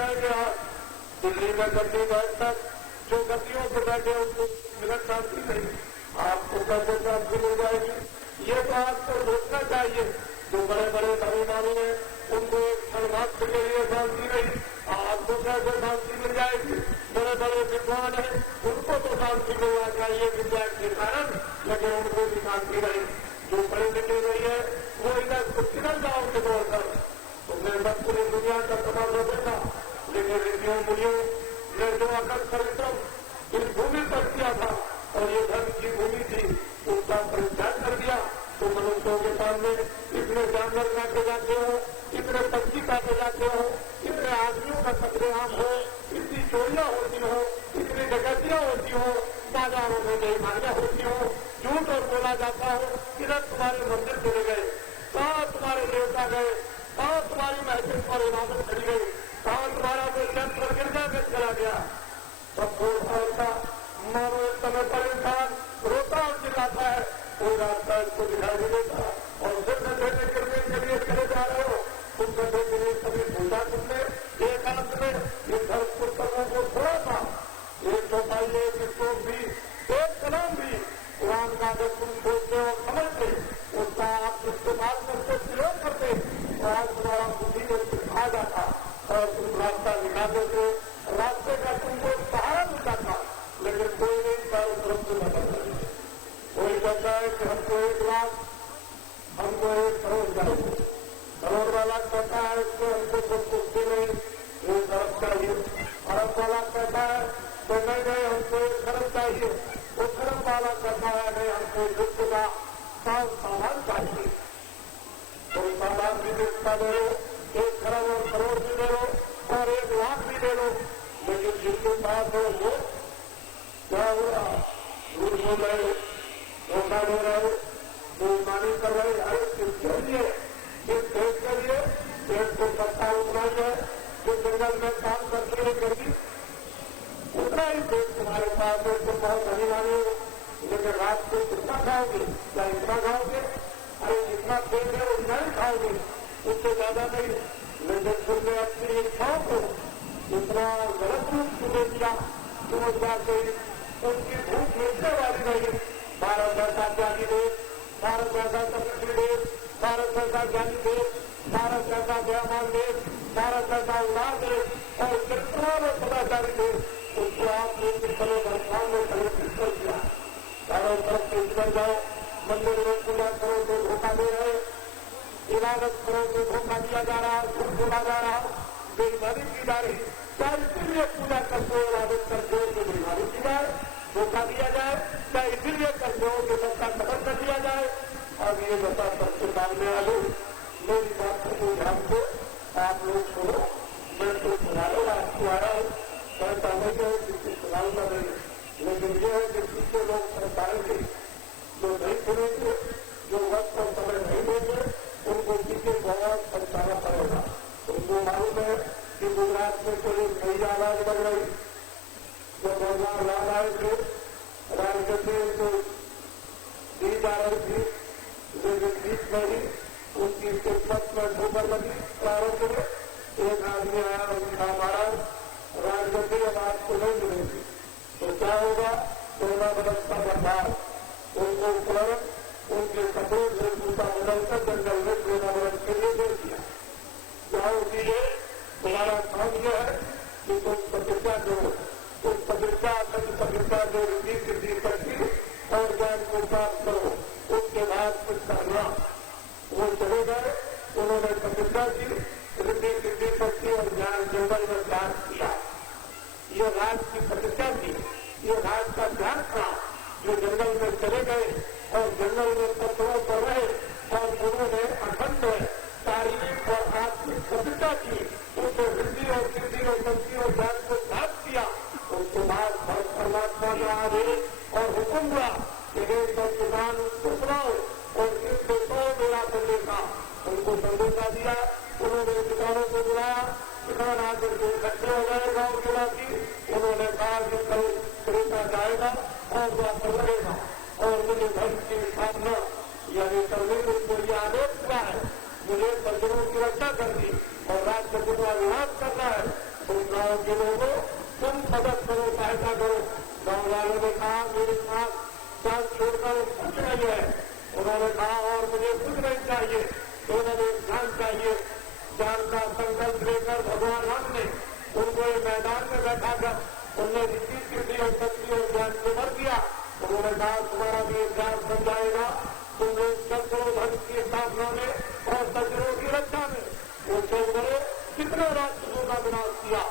कराएंगे आप दिल्ली में गद्दी बैठ तक जो गद्दियों पर बैठे उनको मिनट शांति नहीं, आपको कैसे शांति मिल जाएगी? ये तो आपको रोकना चाहिए। जो बड़े बड़े धर्ममानी हैं उनको एक क्षण मात्र के लिए शांति नहीं, आपको कैसे शांति मिल जाएगी? बड़े बड़े विद्वान हैं उनको तो शांति मिलना चाहिए विद्या के कारण, लेकिन उनको भी शांति नहीं। जो पढ़ी लिखी गई है वो इधर किधर जाओ के तौर पर तुमने सब पूरी दुनिया का तबादला देखा, लेकिन ऋषियों मुनियों ने जो अकल परिश्रम इस भूमि पर किया था और ये धर्म की भूमि थी उसका परित्याग कर दिया। तो मनुष्यों के सामने इतने जानवर काटे जाते हो, इतने पक्षी काटे जाते हो, इतने आदमियों का कतलेआम हो, इतनी चोरियां होती हो, इतनी डकैतियां होती हो, बाजारों में बेईमानियां होती हो, झूठ और बोला जाता हो। इधर तुम्हारे मंदिर चले गए, कहाँ तुम्हारे देवता गए, कहाँ तुम्हारी महफिल पर इबादत चली गई, कहाँ तुम्हारा कोई यंत्र गिरजा में चला गया। सब बोलता मानो एक समय पर इंसान रोता और चिल्लाता है, कोई रास्ता इसको दिखाई नहीं देता और फिर गड्ढे में गिरने के लिए चले जा रहे हो। तुम गड्ढे के लिए कभी पूछा तुमने? एक अंत में ये धर्म पुस्तकों को थोड़ा सा एक चौपाई, एक स्टोव भी, एक कलम भी कुरान का अगर तुम सोचते और समझते उसका आप इस्तेमाल करते, प्रयोग करते और आज तुम्हारा बुद्धि में सिखा जाता और तुम रास्ता दिखाते थे, रास्ते का तुमको सहारा मिलता था। लेकिन कोई नहीं चारों तरफ से मदद नहीं। कोई कहता है कि हमको 1 लाख, हमको 1 करोड़ चाहिए, करोड़ वाला कहता है कि हमको कुछ कुश्ती नहीं 1 अरब चाहिए, अरब वाला कहता है तो नहीं हमको 1 खरब चाहिए, वो खरब वाला कहता है नहीं हमको युद्ध का सामान चाहिए। कोई सामान भी देखता दे लो, 1 खरब और करोड़ भी दे लो और 1 लाख भी दे लो, लेकिन जिसके पास हो वो क्या हो रहा? झूठ बोल रहे, धोखा दे रहे, बेईमानी कर रहे। अरे किसके लिए? किस देश के लिए? देश को सत्ता उतना है जो जंगल में काम करते हुए करेगी, उतना ही देश तुम्हारे पास है। तुम बहुत धनीवानी हो, लेकिन रात को कितना खाओगे? क्या इतना खाओगे? अरे जितना पेट है उतना ही खाओगे, उससे ज्यादा नहीं। लेकिन तुमने अपनी इच्छाओं को इतना गलत रूप तुम्हें दिया, तुम उस बात से उनकी भूख मिटने वाली नहीं। भारत जैसा ज्ञानी देश, भारत जैसा तपस्वी देश, भारत जैसा ज्ञानी देश, भारत जैसा दयावान देश, भारत जैसा उदार देश और कितना में सदाचारी देश, उसको आपने कितने वर्षाओं में परिवर्तित कर दिया। चारों तरफ से निकल जाओ, मंदिर में पूजा करो तो धोखा दे रहे, इबादत करो तो धोखा दिया जा रहा, झूठ बोला जा रहा, बेईमानी की जा रही। क्या इसीलिए पूजा करते हो, इबादत करते हो तो बेईमानी की जाए, धोखा दिया जाए? क्या इसीलिए करते हो कि सबका खत्म कर दिया जाए? अब ये बता सबसे सामने आ गई। मेरी बात को ध्यान दो, आप लोग सुनो, मैं तो सुनाने आपको आया हूँ, कहता नहीं है किसी सुनाऊंगा नहीं, लेकिन ये है कि जिससे लोग सरकारेंगे जो नहीं सुनेंगे, जो वक्त और समय नहीं देंगे, उनको पीछे बहुत पछताना पड़ेगा। उनको मालूम है कि गुजरात में कोई नई आवाज बढ़ रही, जब भगवान राम आए थे राजगद्दी को दी जा रही थी, लेकिन बीच में ही उनकी किस्मत में ठोकर लगी। प्रारंभ में एक आदमी आया और कहा महाराज राजगद्दी अब आपको नहीं मिलेगी, तो क्या होगा? 16 बरस का बर्बाद, उनको उपकरण उनके कपड़ों से जूता बदलकर जंगल में 16 बरस के लिए दे दिया। जाओ सीधे, तुम्हारा काम यह है कि तुम प्रतिज्ञा करो, तुम प्रतिज्ञा जो रीति सिद्धि करती और ज्ञान को प्राप्त करो, उसके बाद कुछ करना। वो चले गए, उन्होंने प्रतिज्ञा की, रीति सिद्धि करती और ज्ञान जंगल में ज्ञान किया। ये राज की प्रतिज्ञा थी, ये राज का ज्ञान था जो जंगल में चले गए और जंगल में पत्थरों पर रहे और उन्होंने अखंड शारीरिक और आत्मिक प्रतिज्ञा की, उसे वृद्धि और सिद्धि और शक्ति और ज्ञान को प्राप्त किया। उसके बाद परमात्मा का आदेश और हुक्म हुआ कि देश और किसान उसको सुनाओ और इसको तो मेरा संदेशा। उनको संदेशा दिया, उन्होंने किसानों को बुलाया, किसान आकर के इकट्ठे हो गए गांव के वासी। उन्होंने कहा कि कल खरीदा जाएगा और वह रहेगा और मुझे धर्म की स्थापना यानी करने को उनको यह आदेश हुआ है, मुझे बंदरों की रक्षा करनी और राष्ट्र को विनाश करना है। तो गाँव के लोगों तुम मदद करो, सहायता करो। गाँव वालों ने कहा मेरे साथ जान छोड़कर कुछ नहीं है। उन्होंने कहा और मुझे कुछ नहीं चाहिए, उन्होंने ध्यान चाहिए। ज्ञान का संकल्प लेकर भगवान राम ने उनको एक मैदान में बैठा कर उनने ऋषि कीर्ति और शक्ति और ज्ञान को भर दिया। उन्होंने कहा तुम्हारा भी ज्ञान बन जाएगा, तुम लोग शस्त्रों धर्म की स्थापना में और शस्त्रों की रक्षा में वो चल गए। कितने राक्षसों का विनाश किया,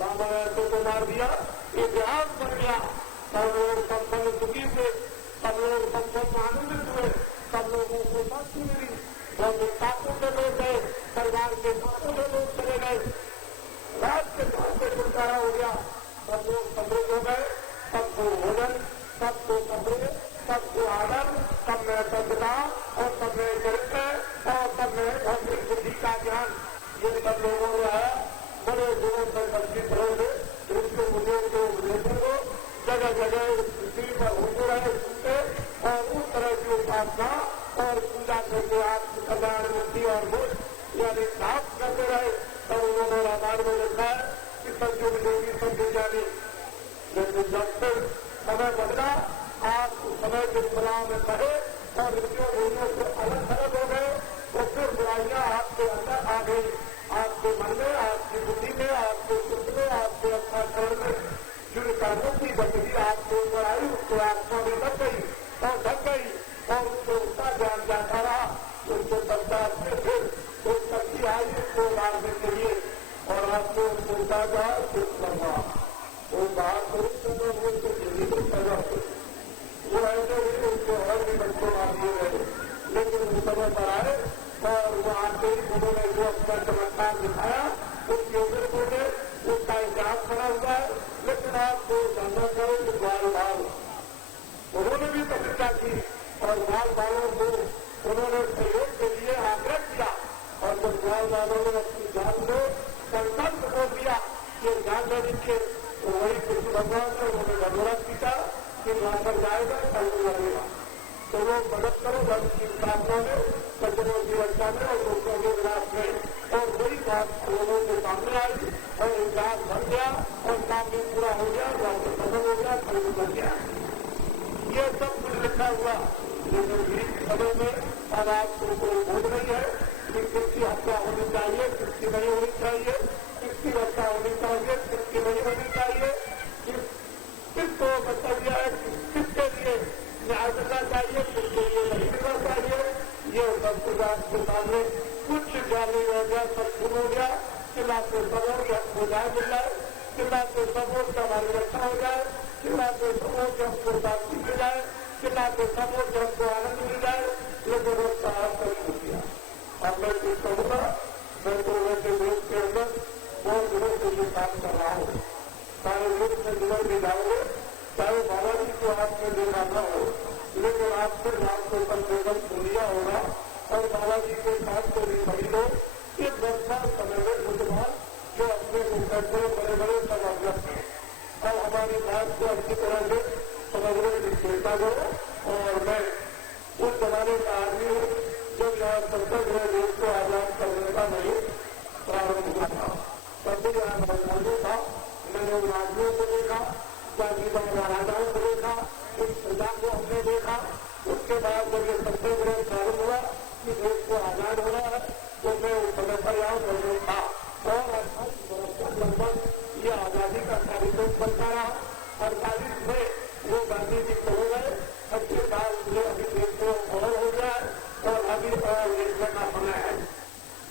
रामायण को मार दिया, इतिहास बन गया। सब लोग संपन्न सुखी थे, सब लोग संपन्न आनंदित हुए, सब लोगों को शांति मिली। बहुत पापों से लोग गए, परिवार के पापों से लोग चले गए, राज के पाप से छुटकारा हो गया। सब लोग समृद्ध हो गए, सबको भोजन, सबको कपड़े, सबको आदर, सब में सभ्यता और सब में चरित्र और सब में भौतिक बुद्धि का ज्ञान। ये सब लोगों ने आया बड़े जोरों से संचित रहोगे, इसको मुझे को उपदेशों को जगह जगह पृथ्वी पर होते रहे सुनते और उस तरह की उपासना और पूजा करके आपकी कल्याण मुक्ति और बुद्ध यानी प्राप्त करते रहे। और उन्होंने रामायण में लिखा है कि संयुग देवी संधि जानी जब तक समय बदला आप उस समय के सलाह में कहे और विषयों भूमियों से अलग अलग हो गए तो फिर बुराइयां आपके अंदर आ गई, आपके मन में, आपकी बुद्धि में, आपके चित्त में, आपके अंतःकरण में जो कर्मों की गतिविधि आपके ऊपर आई उसको आत्मा में लग गई और ढक गई और उसको उसका ज्ञान जाता रहा। उसके पश्चात में फिर उस शक्ति आई उसको मारने के लिए और आपको उनका जाए कुछ करना वो बाहर पुरुष करना वो तो यही तो पैदा हो वो ऐसे ही उनके और भी बच्चों मार दिए गए। लेकिन उस समय पर आए और वो आते ही उन्होंने जो अपना चमत्कार दिखाया उस योजकों ने उसका इतिहास बना हुआ है। लेकिन आपको जानना चाहिए कि ग्वाल बाल उन्होंने भी प्रतिज्ञा की और ग्वाल बालों को उन्होंने सहयोग के लिए आग्रह किया और जब ग्वाल बालों ने अपनी जान को संकल्प बोल दिया कि जान देने के तो वही कृष्ण भगवान से उन्होंने धन्यवाद किया कि वहां पर जाएगा कल लगेगा। तो लोग मदद करो धर्म की स्थापना में, सज्जनों की रक्षा में और लोगों के विनाश में। और वही बात लोगों के सामने आई और इतिहास बन गया और काम भी पूरा हो गया, वापस खत्म हो गया, कल बन गया। ये सब कुछ लिखा हुआ लेकिन बीच समय में अब आपको कोई बोल नहीं है कि किसकी हत्या होनी चाहिए, किसकी नहीं होनी चाहिए, किसकी रक्षा होनी चाहिए, किसकी नहीं होनी चाहिए, किसको बताइए किसके लिए न्याय करना चाहिए, किसके लिए नहीं करना चाहिए। ये सब कुछ आपके सामने कुछ जाने हो गया, सब शुरू हो गया। चिल्ला के सबों के हमको न्याय मिल जाए, चिल्ला के सबों से हमारी रक्षा हो जाए, चिल्ला के सबों से हमको शांति मिल जाए, चिल्ला के सबों से हमको आनंद मिल जाए। लेकिन उसका अर्थ नहीं हो गया। अब मैं कुछ कहूँगा, मैं तो वैसे देश के अंदर बहुत दिनों से ये काम कर रहा हूँ। सारे लोग में जीवन भी जाओगे, चाहे बाबा जी को आपने देखा न हो, लेकिन आपसे आपको संशोधन सुनिया होगा और बाबा जी के साथ को भी बड़ी लोग कि वर्षा समय में मुसलमान जो अपने मुकदमे बड़े बड़े समझ हैं और हमारी बात को अच्छी तरह से समझने की चेष्टा करो। और मैं उस जमाने का आदमी हूँ जब यहाँ संसद में देश को आजाद करने का नहीं प्रारंभ हुआ था, तब भी यहाँ मौजूद था। मैंने उन आदमियों को देखा, जागीर महाराजाओं को देखा, उस प्रजा को हमने देखा। उसके बाद जब ये सबसे बड़ा प्रारंभ हुआ कि देश को आजाद होना है तो मैं उस समय पर यहाँ मौजूद था और 28 वर्ष तक लगभग ये आजादी का कार्यक्रम चलता रहा। 48 में वो गांधी जी को हो गए, 25 साल मुझे अभी देश को और हो गया है और अभी और देखने का समय है।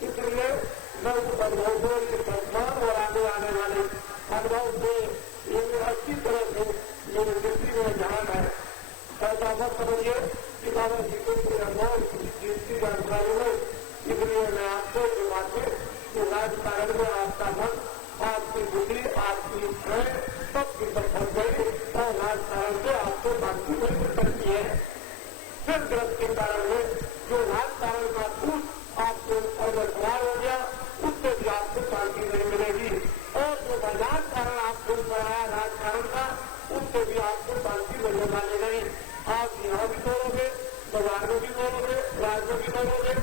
इसलिए मैं उस अनुभव को इस वर्तमान और आगे आने वाले अनुभव से ये अच्छी तरह से मेरी दृष्टि में ध्यान है। ऐसा मत समझिए कि बाबा जी को अनुभव किसी चीज की जानकारी हो। इसलिए मैं आपको ये बातें कि राजकारण में आपका मन, आपकी बुद्धि, आपकी इच्छाएं सबकी सब गई और राजकारण से आपको शांति नहीं मिल सकती है। फिर ग्रस्त के कारण में जो राजकारण का फूट आपको अगर खराब हो गया उससे भी आपको शांति नहीं मिलेगी और जो बाजार कारण आपको बढ़ाया राजकारण का उससे भी आपको शांति मिलने वाली नहीं। आप यहाँ भी बोलोगे, बाजार में भी बोलोगे, राज्य में भी बोलोगे,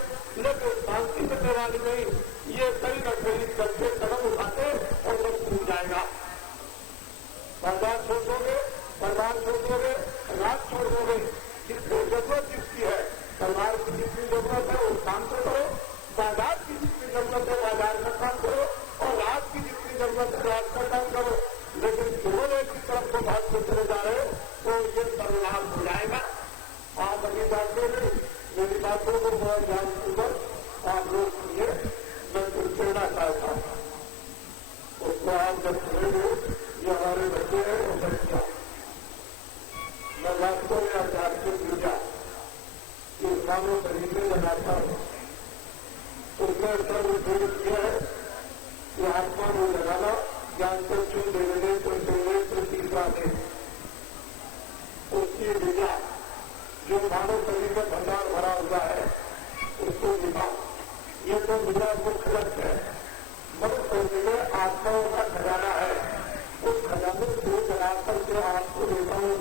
लेकिन शांति मिलने वाली नहीं। ये कहीं न कहीं सबसे कदम उठाते और सब भूल जाएंगे। कहना चाहता था उसको आप जब सुनेंगे ये हमारे बच्चे हैं और बच्चा मैं वास्तव में आध्यात्मिक पूजा कि मानव शरीर में बनाता हूं उसने सर्वोपयोग किया है कि आत्मा को लगाना ज्ञान चक्षु देवने को देने को तीसरा दे उसकी विद्या जो मानव शरीर में भंडार भरा हुआ है उसको दिखा ये तो विद्या मुख्य लक्ष्य है मनुष्य शरीर में आत्माओं का खजाना है उस खजाने को जलाकर के आपको देता हूं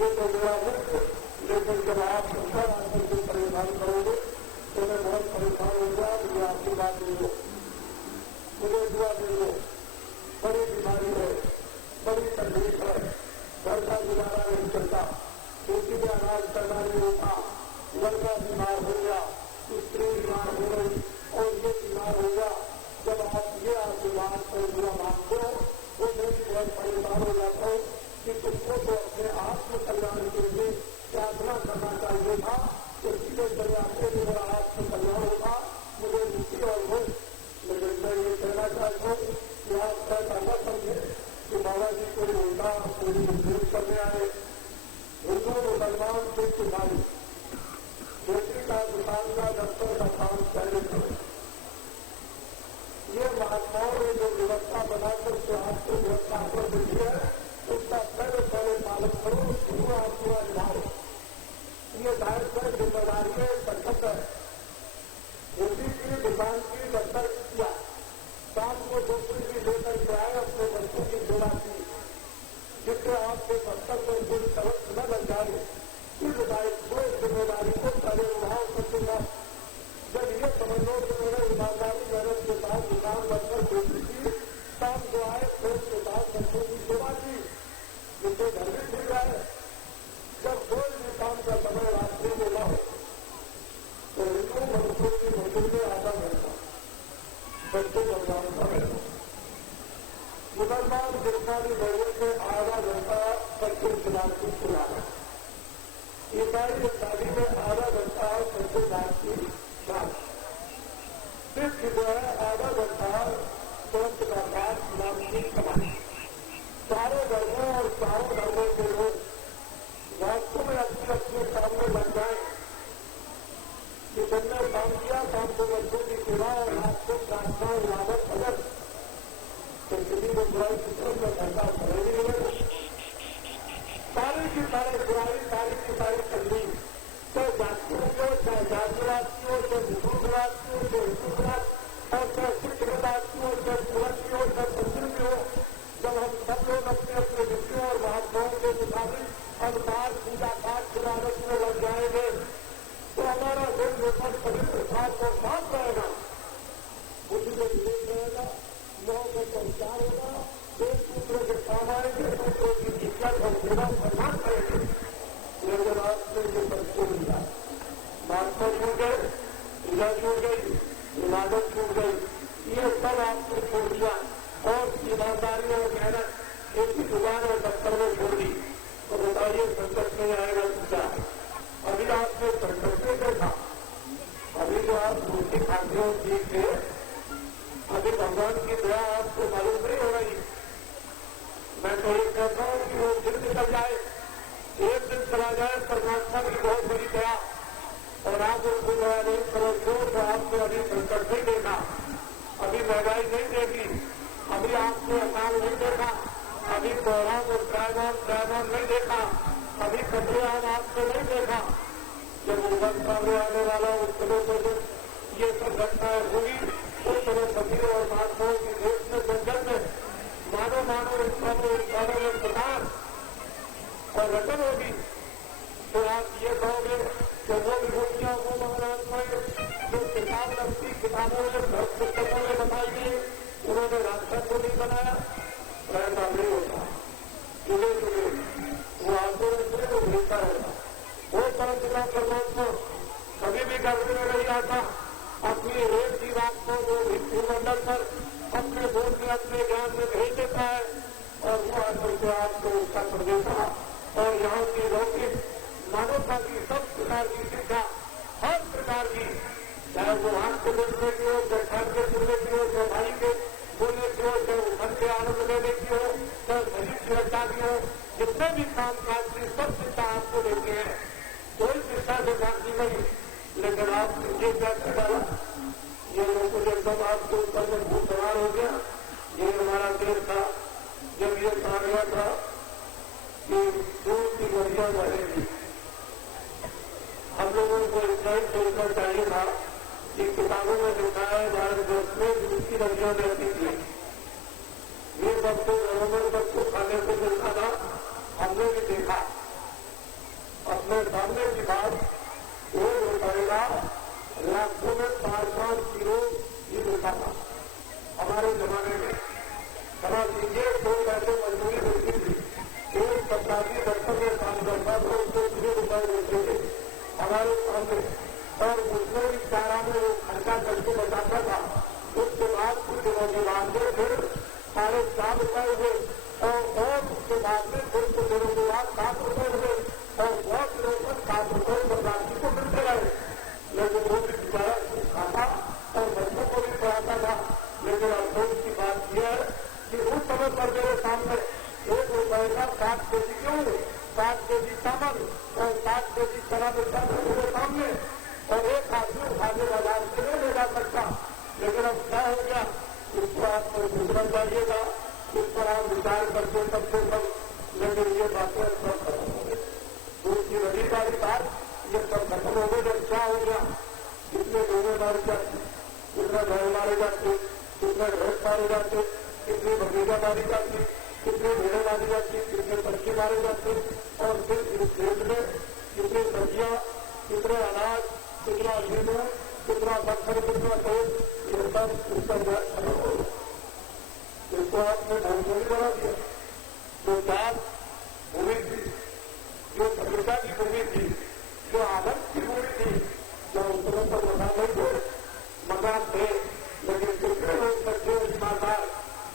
ये तो मेरा मुख्य लेकिन जब आप संसार आकर के परेशान करोगे तो मैं बहुत परेशान हो गया मुझे आपकी बात ले लो मुझे दुआ दे लो बड़ी बीमारी है बड़ी तकलीफ है घर का गुजारा नहीं चलता खेती में अनाज करना नहीं होता लड़का बीमार हो गया स्त्री बीमार हो गई और ये बीमार हो गया जब आप ये आशीर्वाद को दुआ मांगते हो तो मैं भी बहुत परेशान हो जाता हूँ कि तुमको तो अपने आत्म कल्याण के लिए प्रार्थना करना चाहिए था तो सीधे कल्याण से मेरा आत्म कल्याण होगा मुझे मुक्ति और हो लेकिन मैं ये कहना चाहता हूँ कि आप ऐसा न समझे कि बाबा जी को उल्टा पूरी उपयोग करने आए हिंदू मुसलमान सिख ईसाई खेती का दुकान का दफ्तर का काम पहले करो ये महात्माओं ने जो व्यवस्था बनाकर के आपको व्यवस्था कर दी है उसका पहले पालन करो उसको आप पूरा निभाओ ये दायित्व है जिम्मेदारी है कर्तव्य है खेती की दुकान की दफ्तर किया शाम को दूसरी भी लेकर के आए अपने बच्चों की सेवा की जिससे आपके दफ्तर में कोई तरफ न लग जाए इस दायित्व जिम्मेदारी को पहले उठाओ सकूंगा जब ये समझ लो कि मैंने ईमानदारी मेहनत के साथ दुकान बनकर बेची की शाम को आए खेत के साथ बच्चों की सेवा की जिससे घर में मिल जाए जब कोई भी काम का समय रात्रि में न हो तो हिंदू मनुष्यों की मंदिर में आधा घंटा बच्चों भगवान का रहना मुसलमान गिरफ्तारी लोगों से आधा घंटा बच्चों किनार की सुनाना ईसाई शादी में आधा घंटा बच्चों दान की शादी सिख जो है आधा घंटा तुरंत का पाठ नाम की कमाई चारों धर्मों और चारों धर्मों के लोग वास्तव में अपने अपने काम में लग जाए कि तुमने काम किया शाम को बच्चों की सेवा और रात को प्रार्थना और लागत भजन तो किसी को बुराई किसी में घंटा खड़े नहीं मिलेगा सारी की सारी बुराई सारी की सारी तकलीफ चाहे जातियों की हो चाहे जातिवाद की हो चाहे मुसलमान की हो चाहे हिंदूवाद और चाहे सिख विवाद की हो चाहे तुरंत की हो चाहे मुस्लिम की हो जब हम सब लोग अपने अपने विषयों और महात्माओं के मुताबिक अनुसार पूजा पाठ इबादत में लग जाएंगे तो हमारा दिन निर्भर पवित्र साथ और साथ रहेगा बुद्धि में विवेक रहेगा लोगों को संस्कार होगा एक दूसरे के काम आएंगे दूसरों की इज्जत और सेवा सम्मान करेंगे लेकिन आज से ये बच्चे मिल जाए महात्मा छूट गए पूजा छूट गई इबादत छूट गई ये सब आपको छोड़ दिया और ईमानदारी और मेहनत एक ही दुकान और दफ्तर में छोड़ दी तो बताइए संकट नहीं आएगा क्या अभी आपने संकट में देखा अभी जो आप रोटी खाते हो ठीक है अभी भगवान की दया आपको मालूम नहीं हो रही मैं तो ये कहता हूँ कि वो दिन निकल जाए एक दिन चला जाए परमात्मा की बहुत बड़ी दया और आप उसको दया नहीं करोगे तो आपको अभी संकट नहीं देखा अभी महंगाई नहीं देगी अभी आपने अकाल नहीं देखा अभी कोहराम और ड्राइवर नहीं देखा अभी कपड़ेआम आपको नहीं देखा जब उधर सामने आने वाला उस समय तो ये सब घटनाएं होगी उस समय फकीरों और महात्माओं की देश में जंगल में मानो इंसानों में प्रकार और रटन होगी तो आप ये कहोगे कि वो विभूतियां वो महारात्माएं जो किताब लगती किताबों में पुस्तकों में बताई गई उन्होंने रास्ता को नहीं बनाया ऐसा नहीं होता जुड़े जुड़े वो आंदोलन से वो मिलता रहेगा वो परंपरा परमात्मा कभी भी गर्मी में नहीं आता अपनी एक जीवात को वो भूमंडल पर अपने बोध में अपने ज्ञान में भेज देता है और वो आकर के आपको उसका कर देता और यहाँ की लौकिक मानवता की सब प्रकार की शिक्षा हर प्रकार की चाहे वो हाथ को देखने की हो चाहे घर के सुनने की हो चाहे ऊपर में भूत सवार हो गया। ये हमारा देश था जब ये कहा गया था कि दूध की नदियां बहेंगी। हम लोगों को इतना ही सोचना चाहिए था कि किताबों में लिखा है भारतवर्ष में दूध की नदियां बहती थी। ये सबको घरों में सबको खाने को मिलता था। हमने भी देखा अपने सामने की बात। वो बताएगा लाखों में 5-5 किलो ये मिलता था हमारे जमाने में। समझ लीजिए 2 पैसे मजदूरी मिलती थी। एक सप्ताह की दफ्तर में काम करता था, उसको 3 रुपए मिलते थे हमारे सामने। और उसमें भी चारा में वो खर्चा करके बचाता था। उसके बाद कुछ दिनों के बाद में फिर 4.5 रुपए हुए और उसके बाद में फिर कुछ दिनों के बाद 7 रुपए हुए और बहुत दिनों पर 7 रुपए बर्दाश्ती को मिलते रहे। लेकिन वो भी बेचारा खाता और बच्चों को भी पढ़ाता था। लेकिन अफसोस की बात यह है कि उस समय पर मेरे सामने 1 रुपए का 7 केजी गेहूं, 7 केजी चावल और 7 केजी चना मिलता था मेरे सामने। और एक आदमी उठाने बाजार से नहीं ले जा सकता। लेकिन अब क्या हो गया, उस पर आपको सोचना चाहिएगा, उस पर आप विचार करते सबसे सब। लेकिन ये बातें सब खत्म हो गई। दूध की नदी का विचार ये सब खत्म हो गए। जब क्या हो गया, कितने लोगों मारे जाते, कितने घर मारे जाते, कितने भैंस मारे जाते, कितनी भतीजा मारी जाती, कितनी भेड़े मारी जाती, कितने पक्षी मारे जाते। और फिर इस देश में कितनी सब्जियां, कितने अनाज, कितना गेहूं, कितना पत्थर, कितना तेल, ये सब उत्तर खत्म हो गया। इसको आपने भूमि बना दिया। जो जात भूमि थी, जो सभ्यता की भूमि थी, जो आनंद की भूमि थी, जो उत्तरों पर मकान थे, लेकिन कितने लोग सच्चे ईमानदार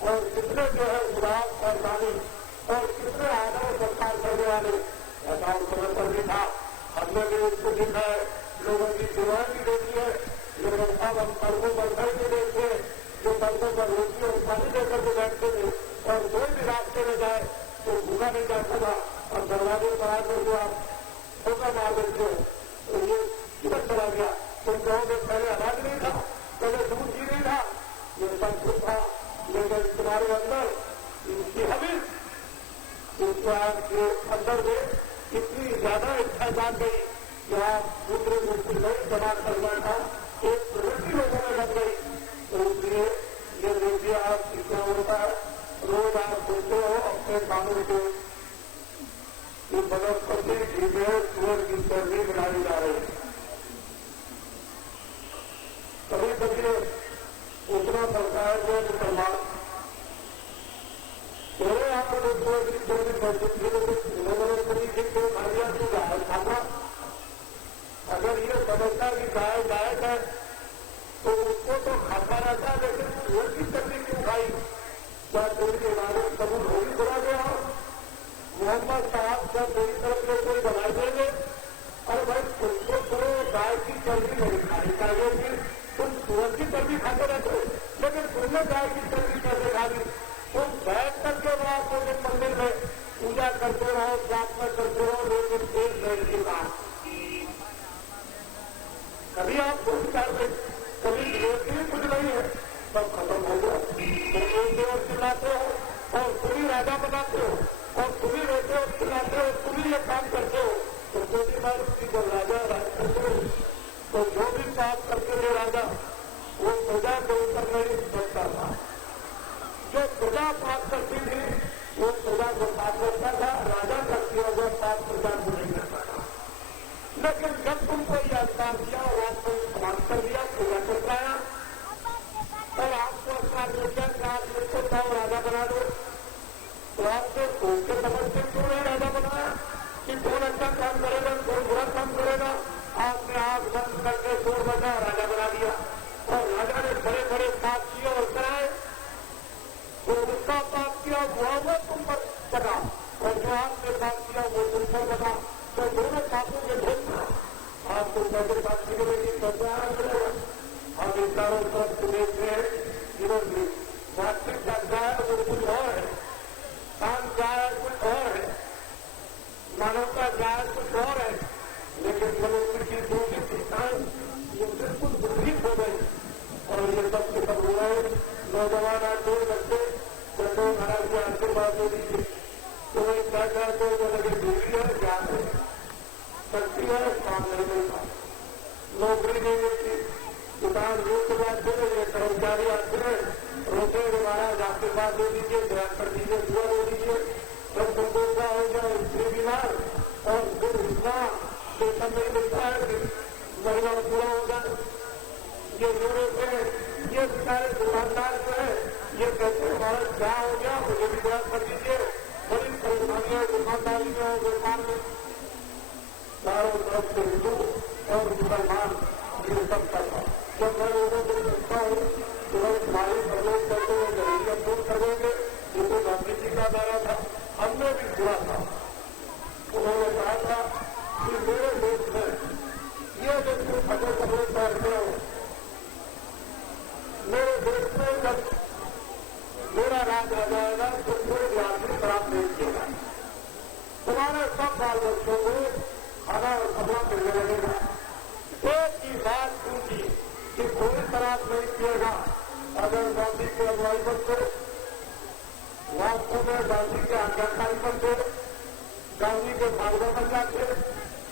और कितने जो है उदास और दानी और कितने आदर सत्कार करने वाले, ऐसा उस समय पर भी था। हमने भी उसको देखा है, लोगों की सेवाएं भी देखी है। लेकिन अब हम सड़कों पर बैठ के देखते, जो सड़कों पर रोटी और पानी लेकर के बैठते थे और कोई भी रास्ते में जाए तो भूखा नहीं जाता था। और दरवाजे पर आकर जो आप ठोका मार देते हो तो ये किधर चला गया। तुम कहोगे पहले अनाज नहीं था, पहले दूध ही नहीं था, ये सब कुछ था। लेकिन तुम्हारे अंदर इनकी हमें के अंदर में इतनी ज्यादा इच्छा जाग गई कि आप दूसरे मुश्किल नहीं जमा करना था, एक प्रवृत्ति लोगों में लग गई। तो इसलिए ये देखिए आप क्या होता है, रोज आप सोचते हो अपने कानून को कि वनस्पति जीवे सूर्य की सर्दी बनाई जा रही है। कभी कभी सोचना पड़ता है जो मुसलमान मेरे यहाँ पर अगर ये समझता कि गाय गायक है तो उसको तो खाता रहता है, लेकिन सूअर की चर्बी क्यों खाई? क्या कोई इबादत कबूल होगी बुरा गया? मोहम्मद साहब क्या मेरी तरफ से कोई बनाई देंगे? अरे भाई तुमको करो गाय की चर्बी नहीं खानी चाहिए कि तुम सूअर की चर्बी खाते रहते हो, लेकिन तुमने गाय की चर्बी कैसे खा ली? तुम बैठ करके रात को मंदिर में पूजा करते रहो, प्रार्थना करते रहो, लेकिन एक नहीं की बात कभी आपको विचार में कभी विरोधी कुछ नहीं है, सब खत्म हो गया। तुम एक देवर चिल्लाते हो और तुम्ही राजा बनाते हो और तुम्ही रहते हो चिल्लाते हो, तुम्ही ये काम करते हो। तो जो भी बात की जब राजा राज करते हो तो जो भी बात करते थे राजा वो प्रजा के ऊपर नहीं सकता था। जो प्रजा पाप करती थी वो प्रजा को पाप करता था, राजा का किया हुआ पाप प्रजा को नहीं करता था। लेकिन जब तुमको यह अधिकार दिया और आपको समाप्त कर दिया, पूजा कर पाया और आपको अधिकार मिल गया कि आप मुझको चाहो राजा बना दो, तो आपने सोच के समझ के क्यों नहीं राजा बनाया कि कौन अच्छा काम करेगा, कौन बुरा काम करेगा? आपने आग बंद करके शोर बजा राजा बना दिया और राजा ने बड़े बड़े पाप किए और कराए। जो उसका पाप किया वो तुम पर बना और जो आपने पाप किया वो तुम पर बना। तो दोनों पापों के भेद आपको कैसे बात की मिलेगी? हम इन चारों तरफ प्रदेश में जिन्होंने वास्तविक जाए वो कुछ और है, काम जाए कुछ और है, मानवता जाए कुछ और है, लेकिन मनुष्य की दूसरी दिशाएं ये बिल्कुल विपरीत हो गई और ये सब के सब हुआ है। नौजवान आदमी बच्चे तो महाराज के आशीर्वाद दे दीजिए। तो वही क्या कहते हैं, लगे देवी है, ज्ञान है, शक्ति है, काम नहीं मिलता, नौकरी नहीं मिलती, दुकान रूप बात दे, ये कर्मचारी आते हैं रोके महाराज आशीर्वाद दे दीजिए, ध्यान कर दीजिए, दुआ दे दीजिए, सब संतोषा हो जाए, स्त्री बीमार और फिर इतना वेतन नहीं मिलता है कि महिला पूरा हो जाए। ये जोड़े से ये सारे दुकानदार जो है ये कहते हैं हमारा क्या हो गया, मुझे भी ध्यान कर दीजिए, बड़ी परेशानियां दुकानदारी में और व्यापार में, चारों तरफ से हिंदू और मुसलमान ये सब करता। जब मैं लोगों को देखता हूँ तो वह तुम्हारे प्रयोग करते हुए गरीबी दूर करेंगे, ये तो गांधी जी का दायरा था, हमने भी पूरा था। उन्होंने कहा था कि मेरे देश में ये जो फटे कपड़े पहनते हो, मेरे देश में जब मेरा राज आ जाएगा तो कोई यात्री प्राप्त नहीं किएगा, तुम्हारे सब बाल बच्चों को खाना और कपड़ा मिलने लगेगा। एक ही बात पूछी कि कोई शराब नहीं पिएगा। अगर गांधी के अगुवाई बनते, वास्तव में गांधी के आज्ञाकारी बनते, गांधी के भागवत बन जाते,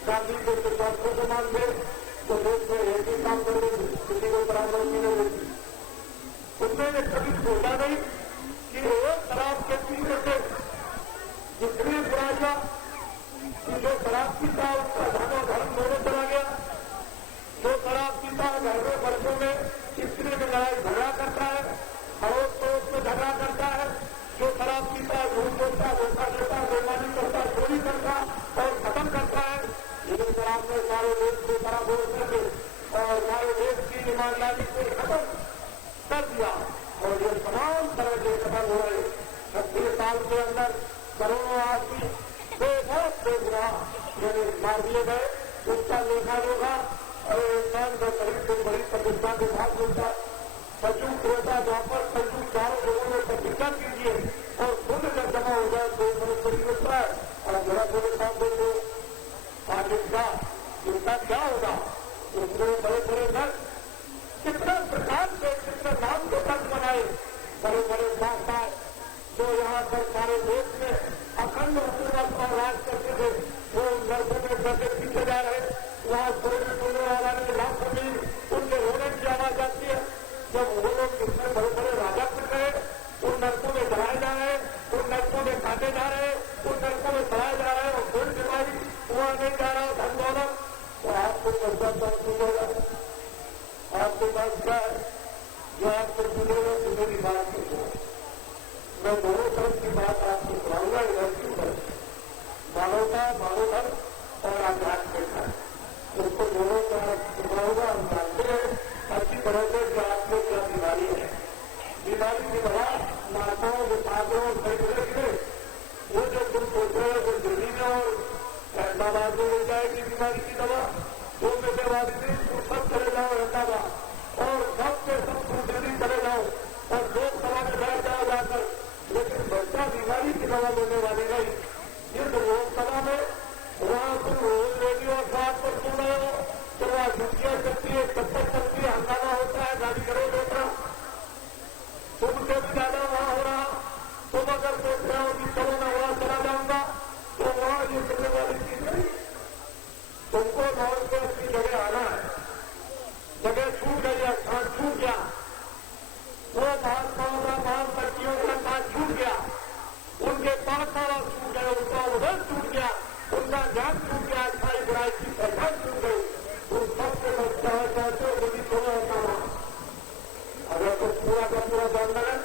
गांधी के सिद्धांतों को मानते, तो देश में एक ही काम कर देंगे, किसी को शराब नहीं पीने देगी। उन्होंने कभी सोचा नहीं कि एक शराब के पीने से इतनी बुराइयां कि जो शराब पीता उसका धन और धर्म दोनों चला गया, जो शराब पीता घर में वर्षों में स्त्री में लड़ाई झगड़ा करता है, पड़ोस पड़ोस में झगड़ा करता है, जो शराब पीता झूठ बोलता, धोखा देता, बेईमानी करता, चोरी करता और खत्म करता है, ये शराब ने सारे देश को खराब हो सके और हमारे देश की ईमानदारी को खत्म कर दिया। और ये तमाम तरह के खत्म हो रहे 36 साल के अंदर करोड़ों आदमी बहुत बेगुनाह यानी मार दिए गए, उसका लेखा जोखा और इंसान का करीब से बड़ी प्रतिष्ठा के भाग मिलता। सचू क्रेता द्वापर सचू चारों लोगों में प्रतिष्ठा कीजिए और खुद जब जमा हो जाए तो मनुष्य मिलता है। और जरा थोड़े साथ देखो आज इनका क्या होगा, उसमें बड़े बड़े घर कितना प्रकार से कितने नाम के खर्च बनाए, बड़े बड़े संस्थाएं जो यहाँ पर सारे देश में अखंड हुकूमत और राज करते थे, वो लड़कों में पैसे पीछे जा रहे, वहाँ चोरी बोलने वाला ने लाभ कभी उनके रोने की आवाज आती है। जब वो लोग कितने बड़े बड़े राजा बन गए, उन नरकों में चढ़ाए जा रहे, उन नरकों में काटे जा रहे, उन नरकों में चढ़ाए जा रहे और कोई बीमारी वहाँ नहीं जा रहा धन दौलत, तो आपको कैसा सुनेगा, आपके पास क्या है जो आपको सुनेगा, सुनेगी बात सुनो। मैं दोनों तरफ की बात आपको सुनाऊंगा, इधर की तरफ मानवता मानवधर्म और आध्यात्मिक है, उसको दोनों तरफ सुनाऊंगा। हम जानते हैं अच्छी तरह से कि आपको क्या बीमारी है, बीमारी की दवा माताओं के छात्रों और सही के वो जो तुम सोच रहे हो दिल्ली में और अहमदाबाद में मिल जाएगी बीमारी की दवा, वो मेरे वाली दिन तुम सब चले जाओ अहमदाबाद और सब के सब तुम दिल्ली चले जाओ और लोकसभा में बैठ जाओ जाकर, लेकिन बच्चा बीमारी की दवा देने वाली नहीं। जिस लोकसभा में वहां तुम रोज रेडियो अखबार पर सुन रहे हो तो वहां छुट्टियां चलती है, चक्कर चलती है, हंगामा होता है, गाड़ी करो दूसरा, तुमसे भी ज्यादा वहां हो रहा। तुम अगर सोच रहे हो कि चलो मैं वहां चला जाऊंगा तो वहां ये करने वाली चीज नहीं, तुमको नॉर्थ से अपनी जगह आना है, जगह छूट गई है, स्थान छूट गया, वो महात्माओं का महान व्यक्तियों का स्थान छूट गया, उनके पास सारा छूट गया, उनका उधर छूट गया, उनका ज्ञान छूट गया, अच्छाई बुराई की पहचान छूट गई, उन सबसे बच्चा चाहते हो यदि थोड़ा होता अगर कुछ पूरा का पूरा जानना है,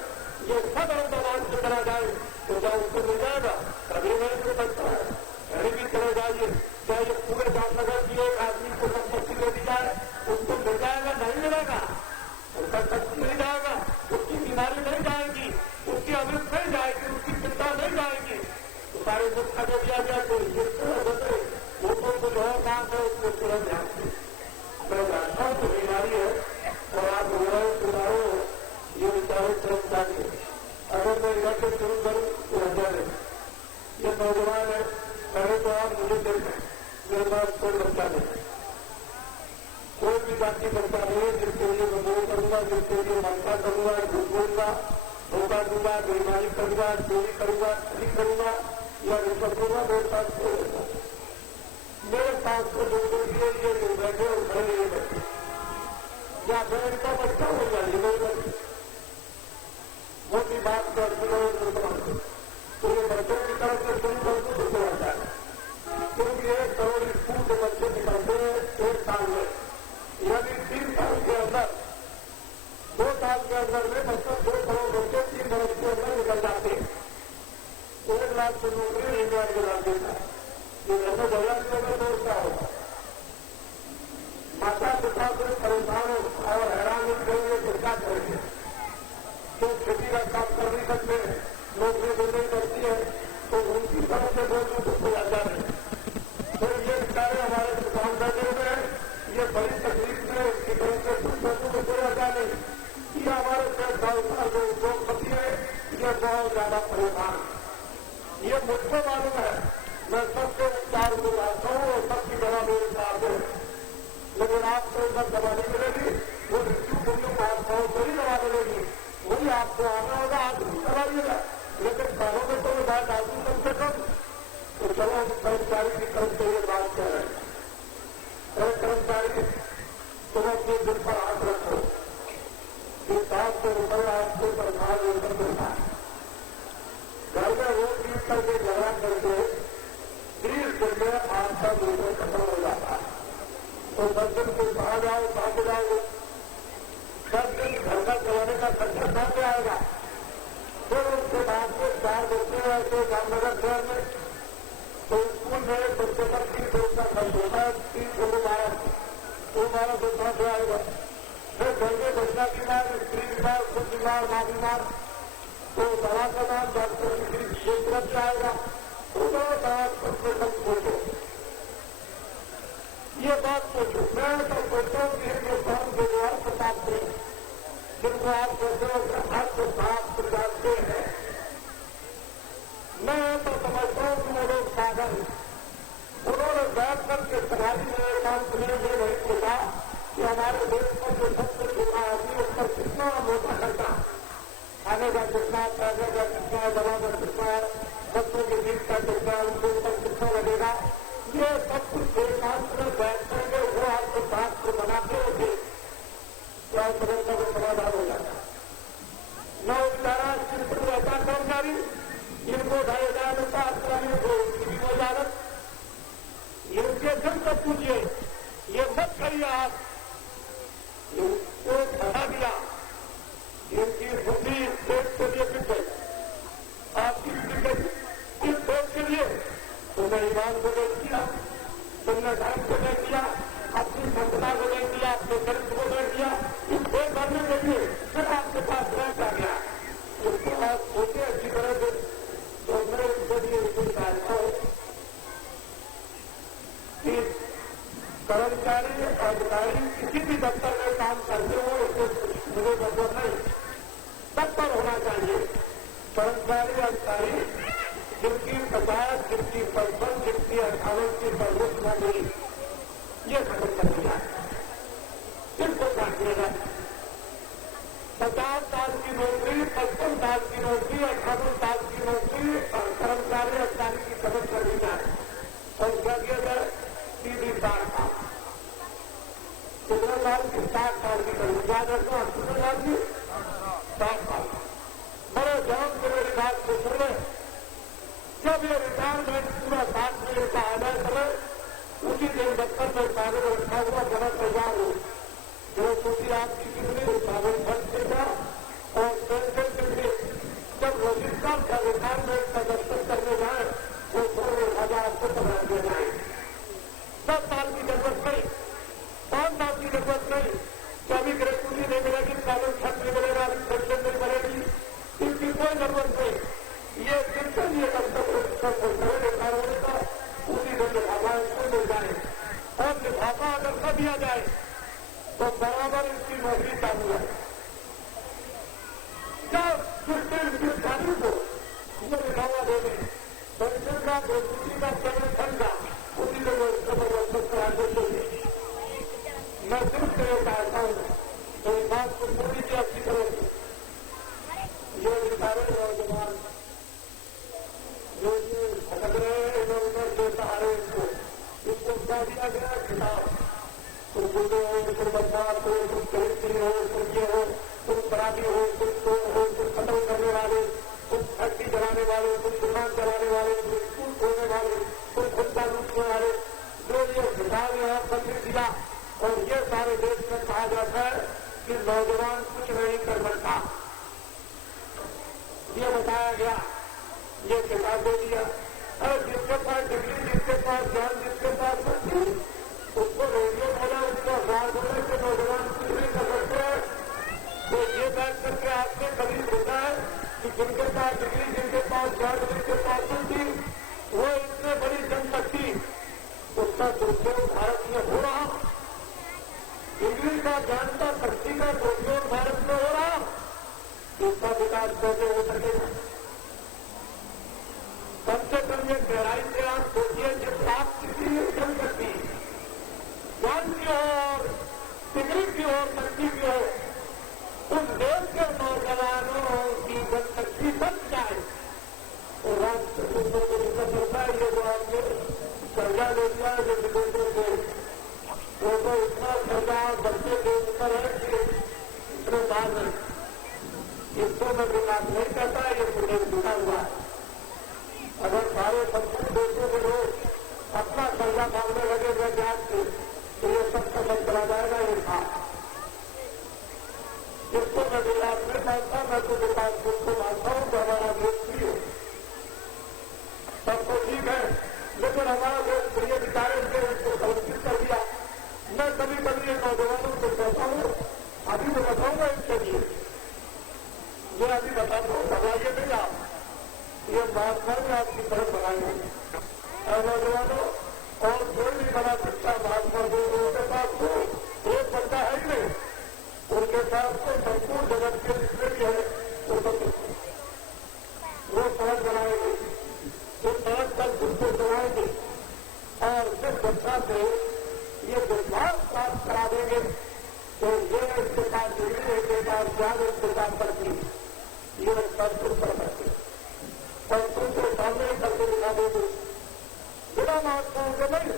ये सब अहमदाबाद से चला जाए तो क्या उसको मिल जाएगा, कभी नहीं मिल सकता है, कहीं भी चले जाइए, क्या ये पूरे जामनगर की एक आदमी को संपत्ति दे दी जाए, उसको मिल जाएगा, नहीं मिलेगा, उसका शक्ति नहीं जाएगा, उसकी बीमारी नहीं जाएगी, उसकी अमृत नहीं जाएगी, उसकी चिंता नहीं जाएगी, तो सारे दुख का जो दिया जाए तो ये बचे वो तो कुछ और काम है, उसको तुरंत ध्यान से मैं जानता हूँ तो बीमारी है और आप विवरण सुधारो, ये विचारों तुरंत चाहिए। अगर मैं इधर से शुरू करूँ तो हो जाए, ये नौजवान है, पहले तो आप मुझे देखें, मेरे पास कोई बच्चा नहीं, कोई भी जाति बनता नहीं है जिसके लिए मैं मोह करूंगा, जिसके लिए मनता करूंगा, झूठ बोलूंगा, धोखा दूंगा, बेईमानी करूंगा, चोरी करूंगा, ठगी करूंगा या रिश्वत दूंगा, मेरे साथ को होगा। मेरे साथ को लोगों के लिए ये लोग बैठे और खड़े नहीं बैठे या मैं इनका बच्चा हो जाए मेरे बच्चे मोटी बात करते रहो तो ये बच्चों की तरफ से शुरू कर दो तो आता है, क्योंकि 1 करोड़ स्कूल के बच्चे निकलते हैं 1 साल में, यानी 3 साल के अंदर 2 साल के अंदर में मतलब 2 करोड़ बच्चे 3 वर्ष के अंदर निकल जाते हैं। 1 लाख की नौकरी इंडिया में ला देता है, ये हमें बजा में दोषता होगा। माता पिता को परेशान और हैरान के लिए तो क्या करेंगे, तो खेती का काम कर नहीं सकते, नौकरी मिल नहीं करती है तो उनकी तरफ से बोलने को कोई आता नहीं। तो ये बेचारे हमारे किसान बैठे हुए हैं, ये बड़ी तकलीफ में उनकी तरफ से कुछ लोगों को कोई आता नहीं। ये हमारे पेट साहूकार जो उद्योगपति है ये बहुत ज्यादा परेशान, ये मुझको मालूम है, मैं सबके उपचार को लाता हूँ और सबकी दवा मेरे साथ है, लेकिन आपको उधर दवा नहीं मिलेगी, वो मृत्यु पुण्यों को आपको थोड़ी दवा मिलेगी, वही आपको आना होगा, आप कराइएगा। लेकिन घरों में तो बात आती कम से कम, तो चलो हम कर्मचारी की तरफ से ये बात कह रहे हैं। और कर्मचारी तुम अपने दिल पर हाथ रखो कि 700 रुपये आपको सरकार लेकर देता है, घर में रोज पीट करके झगड़ा करके 30 दिन में आपका वेतन खत्म हो जाता है। तो 10 दिन को कहा जाओ कहाँ जाओगे, 10 दिन घर का चलाने का खर्चा कहाँ से आएगा। फिर उसके बाद में 4 बच्चे ऐसे जामनगर शहर में, तो स्कूल में बच्चे का 30 रोज का खर्च होता है, 30 को 12 तो कहाँ से आएगा। फिर घर में बच्चा बीमार, स्त्री बीमार, खुद बीमार, माँ बीमार, तो दवा का दाम डॉक्टर की फीस एक तरफ से आएगा, तो दवा सबसे कम सोचो, ये बात सोचो। मैं तो सोचता हूँ कि ये काम जो प्रताप सिंह जिनको आप कहते हो अर्थशास्त्र जानते हैं, मैं तो समझता हूँ कि वो लोग साधन उन्होंने बैठ करके समाधि में काम सुने हुए वही सोचा कि हमारे देश में जो सबसे छोटा आदमी उस पर कितना मोटा खर्चा, खाने का कितना, पैसे का कितना, दवा का कितना, बच्चों के बीच का कितना, उनके ऊपर कितना लगेगा, ये सब कुछ एकांत में बैठ करके वो आपको शास्त्र बनाते होते क्या समस्या को समाधान हो जाता। न बेचारा चिंतित रहता कर्मचारी, इनको 2,500 रुपया अस्पताल को उनकी भी वजारत, इनके जन तक पूछिए, ये मत करिए आप, इनको बढ़ा दिया, इनकी बुद्धि देश के लिए बिक गई, आपकी बिक गई इस देश के लिए। तुमने ईमान को नहीं किया, तुमने धर्म को नहीं किया, अपनी संपदा को नहीं किया, अपने चरित्र को नहीं किया, इसको करने के लिए फिर आपके पास रह आ गया। उसको आप सोचे अच्छी तरह से, तो मैं उनके लिए इसको जानता हूँ कि कर्मचारी अधिकारी किसी भी दफ्तर में काम करते हो उसको मुझे मतलब नहीं, तत्पर होना चाहिए। कर्मचारी अधिकारी जिनकी 50, जिनकी 55, जिनकी 58 की सर्विस न गई, ये खत्म कर दिया, इसको काटिएगा। 50 साल की नौकरी, 55 साल की नौकरी, 58 साल की नौकरी कर्मचारी अधिकारी की खत्म कर दी जाए और क्या दिया जाए 30 साल का, कितने साल की 60 साल की करूँ, याद रखना 80 साल की 60 साल। बड़े ध्यान से मेरी बात को सुन रहे, जब ये रिटायरमेंट पूरा 60 मिनट का आदाय करे, उसी दिन दफ्तर में कागज रखा हुआ जमा तैयार हो, जो सूची आपकी कितनी कागज खर्च देगा और पेंशन के लिए जब रजिस्टर का रिटायरमेंट का दफ्तर करने जाए तो 16,000 को पकड़ा दिया जाए। 10 साल की जरूरत नहीं, 5 साल की जरूरत नहीं, कभी ग्रेजुएटी नहीं मिलेगी, कागज खर्च नहीं मिलेगा, पेंशन नहीं मिलेगी, इसकी कोई जरूरत नहीं। ये पेंशन ये कार्य का उसी दिन लिफाफा इसको मिल जाए और लिफाफा अगर न दिया जाए तो बराबर इसकी नौकरी चालू है। जब इसकी तारीख को ये लिफाफा दे दें, पेंशन का, ग्रेजुएटी का, पेंशन का, उसी दिन वो इसको परिवर्तन करा देते हैं। मैं दिल से ये चाहता हूँ तो इस बात को पूरी की अच्छी तरह से ये सारे नौजवान जो ये भटक रहे हैं इधर उधर के सहारे इसको क्या दिया गया खिताब, तुम गुंडे हो, तुम बदमाश हो, तुम चरित्री हो, तुम ये हो, तुम शराबी हो, तुम चोर हो, तुम कत्ल करने वाले, तुम फैक्ट्री चलाने वाले, तुम दुकान चलाने वाले, तुम स्कूल खोलने वाले, तुम खुदा लूटने वाले, जो ये खिताब यहाँ पत्र दिया। और ये सारे देश में कहा जाता है कि नौजवान कुछ नहीं कर सकता, ये बताया गया, ये खिताब दे दिया। और जिसके पास डिग्री, जिसके पास ज्ञान, जिसके पास शक्ति, उसको रेडियो बोला, उसको अखबार बोले कि नौजवान कुछ नहीं कर सकते हैं। तो ये बैठ करके आपने कभी सोचा है कि जिनके पास डिग्री, जिनके पास ज्ञान, जिनके पास शक्ति, वो इतने बड़ी जनशक्ति, उसका दुरुपयोग भारत में हो रहा, डिग्री का, ज्ञान का, शक्ति का दुरुपयोग भारत में हो रहा, इसका विकास कैसे हो सकेगा? कम से कम ये गहराई से आप सोचिए कि आप किसी जनशक्ति, ज्ञान की और डिग्री की और शक्ति की हो, उस देश के नौजवानों की जनशक्ति बच जाए और राष्ट्र को चलता है। ये जो आपने कर्जा ले लिया है जो विदेशों से, वो तो इतना कर्जा बच्चे के ऊपर है कि इतने बार में इसको मैं विकास नहीं करता, ये प्रदेश जुड़ा हुआ है। अगर सारे संपूर्ण देशों के लोग अपना कर्जा मांगने लगे ब्याज से तो ये सब खत्म चला जाएगा। ये था जिसको मैं विकास नहीं मानता, मैं तो विकास को मानता हूँ तो हमारा देश प्रिय हो, तब तो ठीक है। लेकिन हमारा देश प्रिय विचारे से उसको समर्पित कर दिया। मैं कभी कभी इन नौजवानों को कहता हूँ, अभी तो बताऊंगा इसके लिए, ये अभी बताता हूँ, बताइए नहीं आप, ये महात्मा भी आपकी तरफ बनाएंगे। और नौजवानों और कोई नहीं बना सकता महात्मा जो उनके पास तो एक बच्चा है ही नहीं, उनके पास तो संपूर्ण जगत के जितने भी है वो सड़क बनाएंगे, वो सड़क पर खुद चलाएंगे और जिस बच्चा से ये विश्वास प्राप्त करा देंगे तो ये इसके पास डिग्री, इसके पास ज्ञान, इसके पास करती ये संस्कृत कर सकते, संस्कृत के सामने करके दिखा देंगे बिना महात्माओं के नहीं।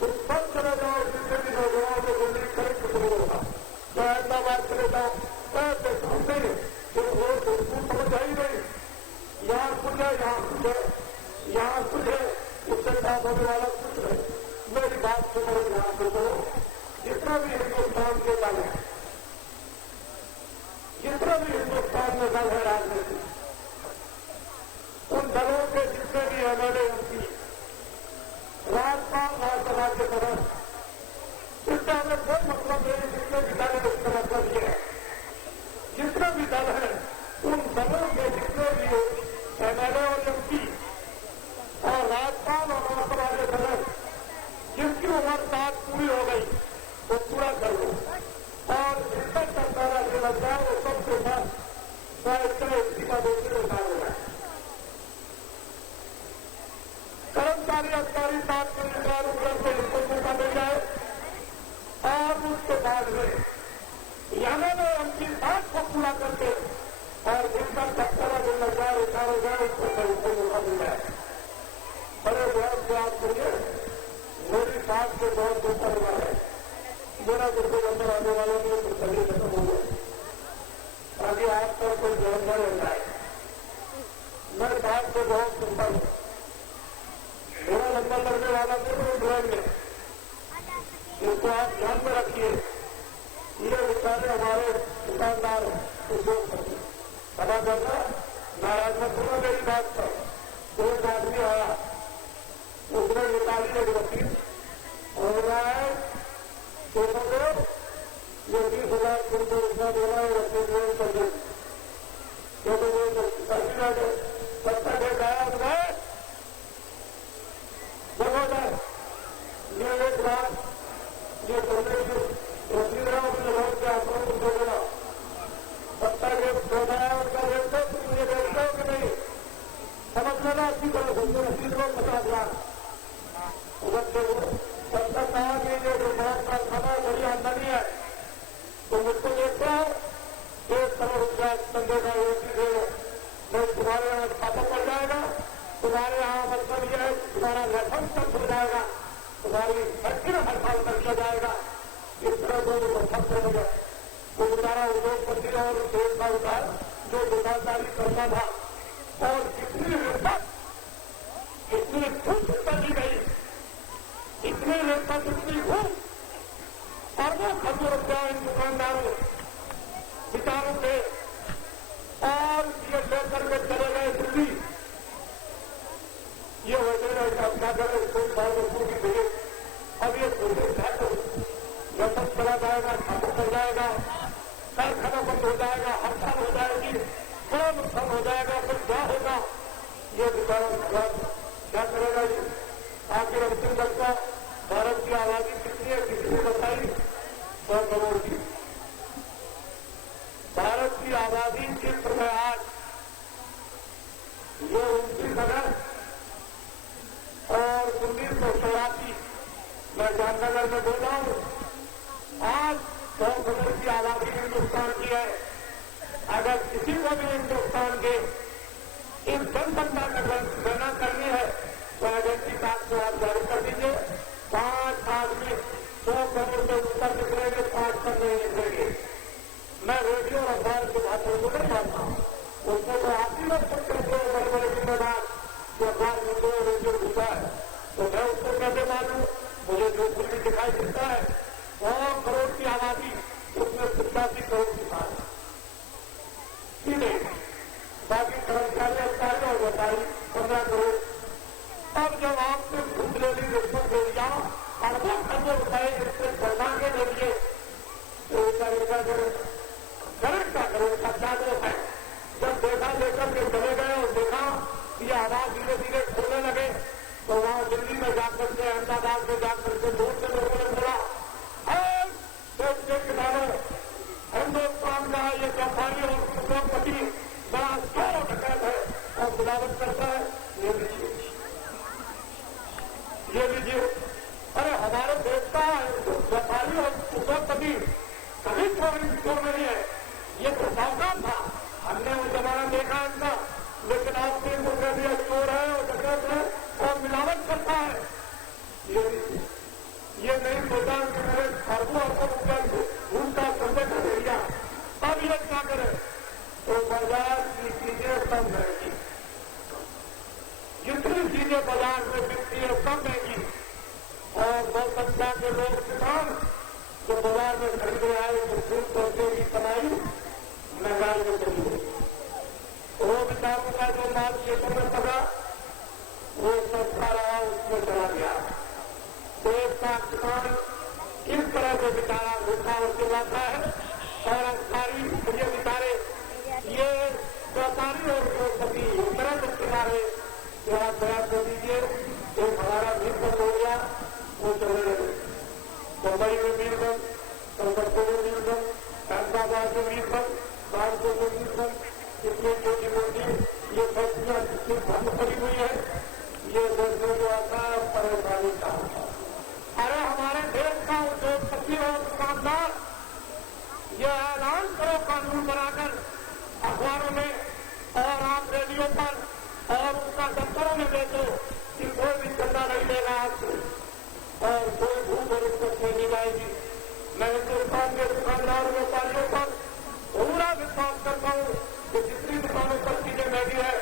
तुम सब चले जाओ, जितने भी नौजवानों को जिंदगी करें कुछ नहीं होगा। तो अहमदाबाद चले जाओ, पैसे सामने फिर वो स्कूल समझ आई नहीं, यहाँ कुछ है, यहाँ कुछ है, यहाँ कुछ है, उससे साथ होने वाला कुछ है। मेरी बात सुनो, ध्यान से सुनो, जितना भी हिंदुस्तान के दल है, जितना भी हिंदुस्तान में दल है राजनीति, उन दलों के जितने भी एमएलए एमपी, राज्यपाल, राज्यसभा के सदस्य, इसका हमें कोई मतलब नहीं। जितने भी दल है उसका मतलब ये है, जितने भी दल है उन दलों के जितने भी एमएलए और एमपी और राज्यपाल और राज्यसभा के सदस्य, जिसकी उम्र 60 पूरी हो गई वो पूरा कर लो और जितना सरकार से लग जाए वो सबके साथ इसी का दोषी उतार हो जाए। कर्मचारी अधिकारी 7,000 रुपये से इनको मौका मिल जाए और उसके बाद में एमएलए उनकी बात को पूरा करके और जिनका 17,000 उतार हो जाए उसको मौका मिल जाए। बड़े बहुत से आप सुनिए, मेरी बात के बहुत ऊपर हुआ है, मेरा गुर्दे अंदर आने वालों में कुछ सभी खत्म हो गए ताकि आप पर कोई जवाबदारी हो जाए। मैं बात को बहुत सुनता हूँ, मेरा नंबर लगने वाला नहीं ड्राइव में, इसको आप ध्यान में रखिए। ये बेचारे हमारे दुकानदार उद्योगपति पता करना नाराज मत होना मेरी बात पर। एक आदमी आया, उसने निकाली एक वकील और रहा है तो ये 20,000 तुमको इतना देना है, रखने कर दो क्योंकि वो सत्ता डेट आया उसने देखो ये एक बात ये करने की रोटी रहा उसने बहुत के आंकड़ों को दे देना सत्ता डेट बताया उनका रेट तो तुम ये देखते हो कि नहीं समझ लेना अच्छी तरह से 80 लोग 50 लाख उधर से सत्ता कहा कि ये जो बहुत कारखाना बढ़िया तुम्हारे यहाँ मतलब यह है तुम्हारा लखन तक हो जाएगा, तुम्हारी फैक्ट्री हड़ताल कर दिया जाएगा। इस तरह को फंस हो गए। वो बेचारा उद्योगपति और देश का होता है जो दुकानदारी करता था, और इतनी रिश्वत, इतनी घूस बची गई, इतनी रिश्वत, इतनी घूस, और वो खर्च रुपया इन दुकानदारों विचारों के, और ये लेकर के चले गए दिल्ली। ये वजह है क्या करें, कोई साल वस्तु की भेजे। अब ये कोशिश है तो रसम चला जाएगा, खत्म कर जाएगा, कारखाना बंद हो जाएगा, हड़ताल हो जाएगी, बड़ा नुकसान हो जाएगा। फिर क्या होगा ये बेचारा क्या करेगा? ये आखिर अंतिम बच्चा भारत की आबादी कितनी है, किसी ने बताई? 100 करोड़ की भारत की आबादी की प्रयास ये 29 अगस्त और 1984 मैं जामनगर में बोला हूं। आज 100 करोड़ की आबादी हिन्दुस्तान की है। अगर किसी को भी हिन्दुस्तान के इन जनसंख्या का गणना करनी है तो आइडेंटिटी कार्ड को आप जारी कर दीजिए। 5 आदमी 100 करोड़ से ऊपर निकलेंगे, 5 पर नहीं निकलेंगे। मैं रेडियो और अखबार की बातों को नहीं मानता हूं, उसको तो आप ही लोग करते हो बड़े बड़े जिम्मेदार जो अखबार में दो रेडियो घुसा है, तो मैं उसको कैसे मानूं? मुझे जो कुछ भी दिखाई देता है 100 करोड़ की आबादी, उसमें 85 करोड़ किसान सीधे, बाकी कर्मचारी अधिकारी और व्यापारी 15 करोड़। अब जब आपने घूट ले ली, रिश्वत ले लिया, अरबों खरबों रुपए इससे बढ़ाने के लिए, तो उसका गरीब का करोड़ का क्या दोष है? जब देखा लेकर के चले गए और देखा कि ये आवाज धीरे धीरे खोलने लगे, तो वहां दिल्ली में जाकर के, अहमदाबाद में जाकर के बहुत से लोगों ने बोला, देश के किसानों, हिन्दुस्तान का ये व्यापारी और उद्योगपति बड़ा चोर डकैत है और मिलावट करता है, ये लीजिए, ये लीजिए। अरे हमारे देश का व्यापारी और उद्योगपति कभी चोर नहीं है, ये तो सावधान था। हमने वो जमाना देखा इनका, लेकिन आप 3 रुपये भी चोर है और डकैत है और मिलावट करता है। ये नहीं सोचा कि मेरे खरबों रुपया उनका संगठन हो गया, अब ये क्या करें? तो बाजार की चीजें कम रहेगी, जितनी चीजें बाजार में बिकती है कम रहेगी, और बहुत संख्या के लोग किसान जो बाजार में खरीदने आए तो खूब पैसे की कमाई महंगाई में चली गई। वो विचारों का जो माल क्षेत्र में पड़ा वो सस्ता रहा, उसमें चला गया। देश का किसान इस तरह से बेचारा भूखा और चिल्लाता है, और अधिकारी ये बेचारे ये व्यापारी और उद्योगपति इस तरह से चिल्ला रहे कि आप प्रयास कर दीजिए। एक हमारा भीड़ बंद हो गया, वो चले गए मुंबई में भीड़ बंद, कलकत्ते में भीड़ बंद, अहमदाबाद में भीड़ बंद, कानपुर में भीड़ बंद, इतनी छोटी मोटी ये फैक्ट्रियां जितनी बंद पड़ी हुई है, ये देखने जो आता है परेशानी का। अरे हमारे देश का उद्योगपति और दुकानदार ये ऐलान करो कानून बनाकर अखबारों में और आप रेडियो पर और उसका दफ्तरों में बेचो कि कोई भी चंदा नहीं देगा आपको और कोई भूख और रिश्वत नहीं जाएगी। मैं हिन्दुस्तान के दुकानदार व्यापारियों पर पूरा विश्वास करता हूं कि जितनी दुकानों पर चीजें महंगी है,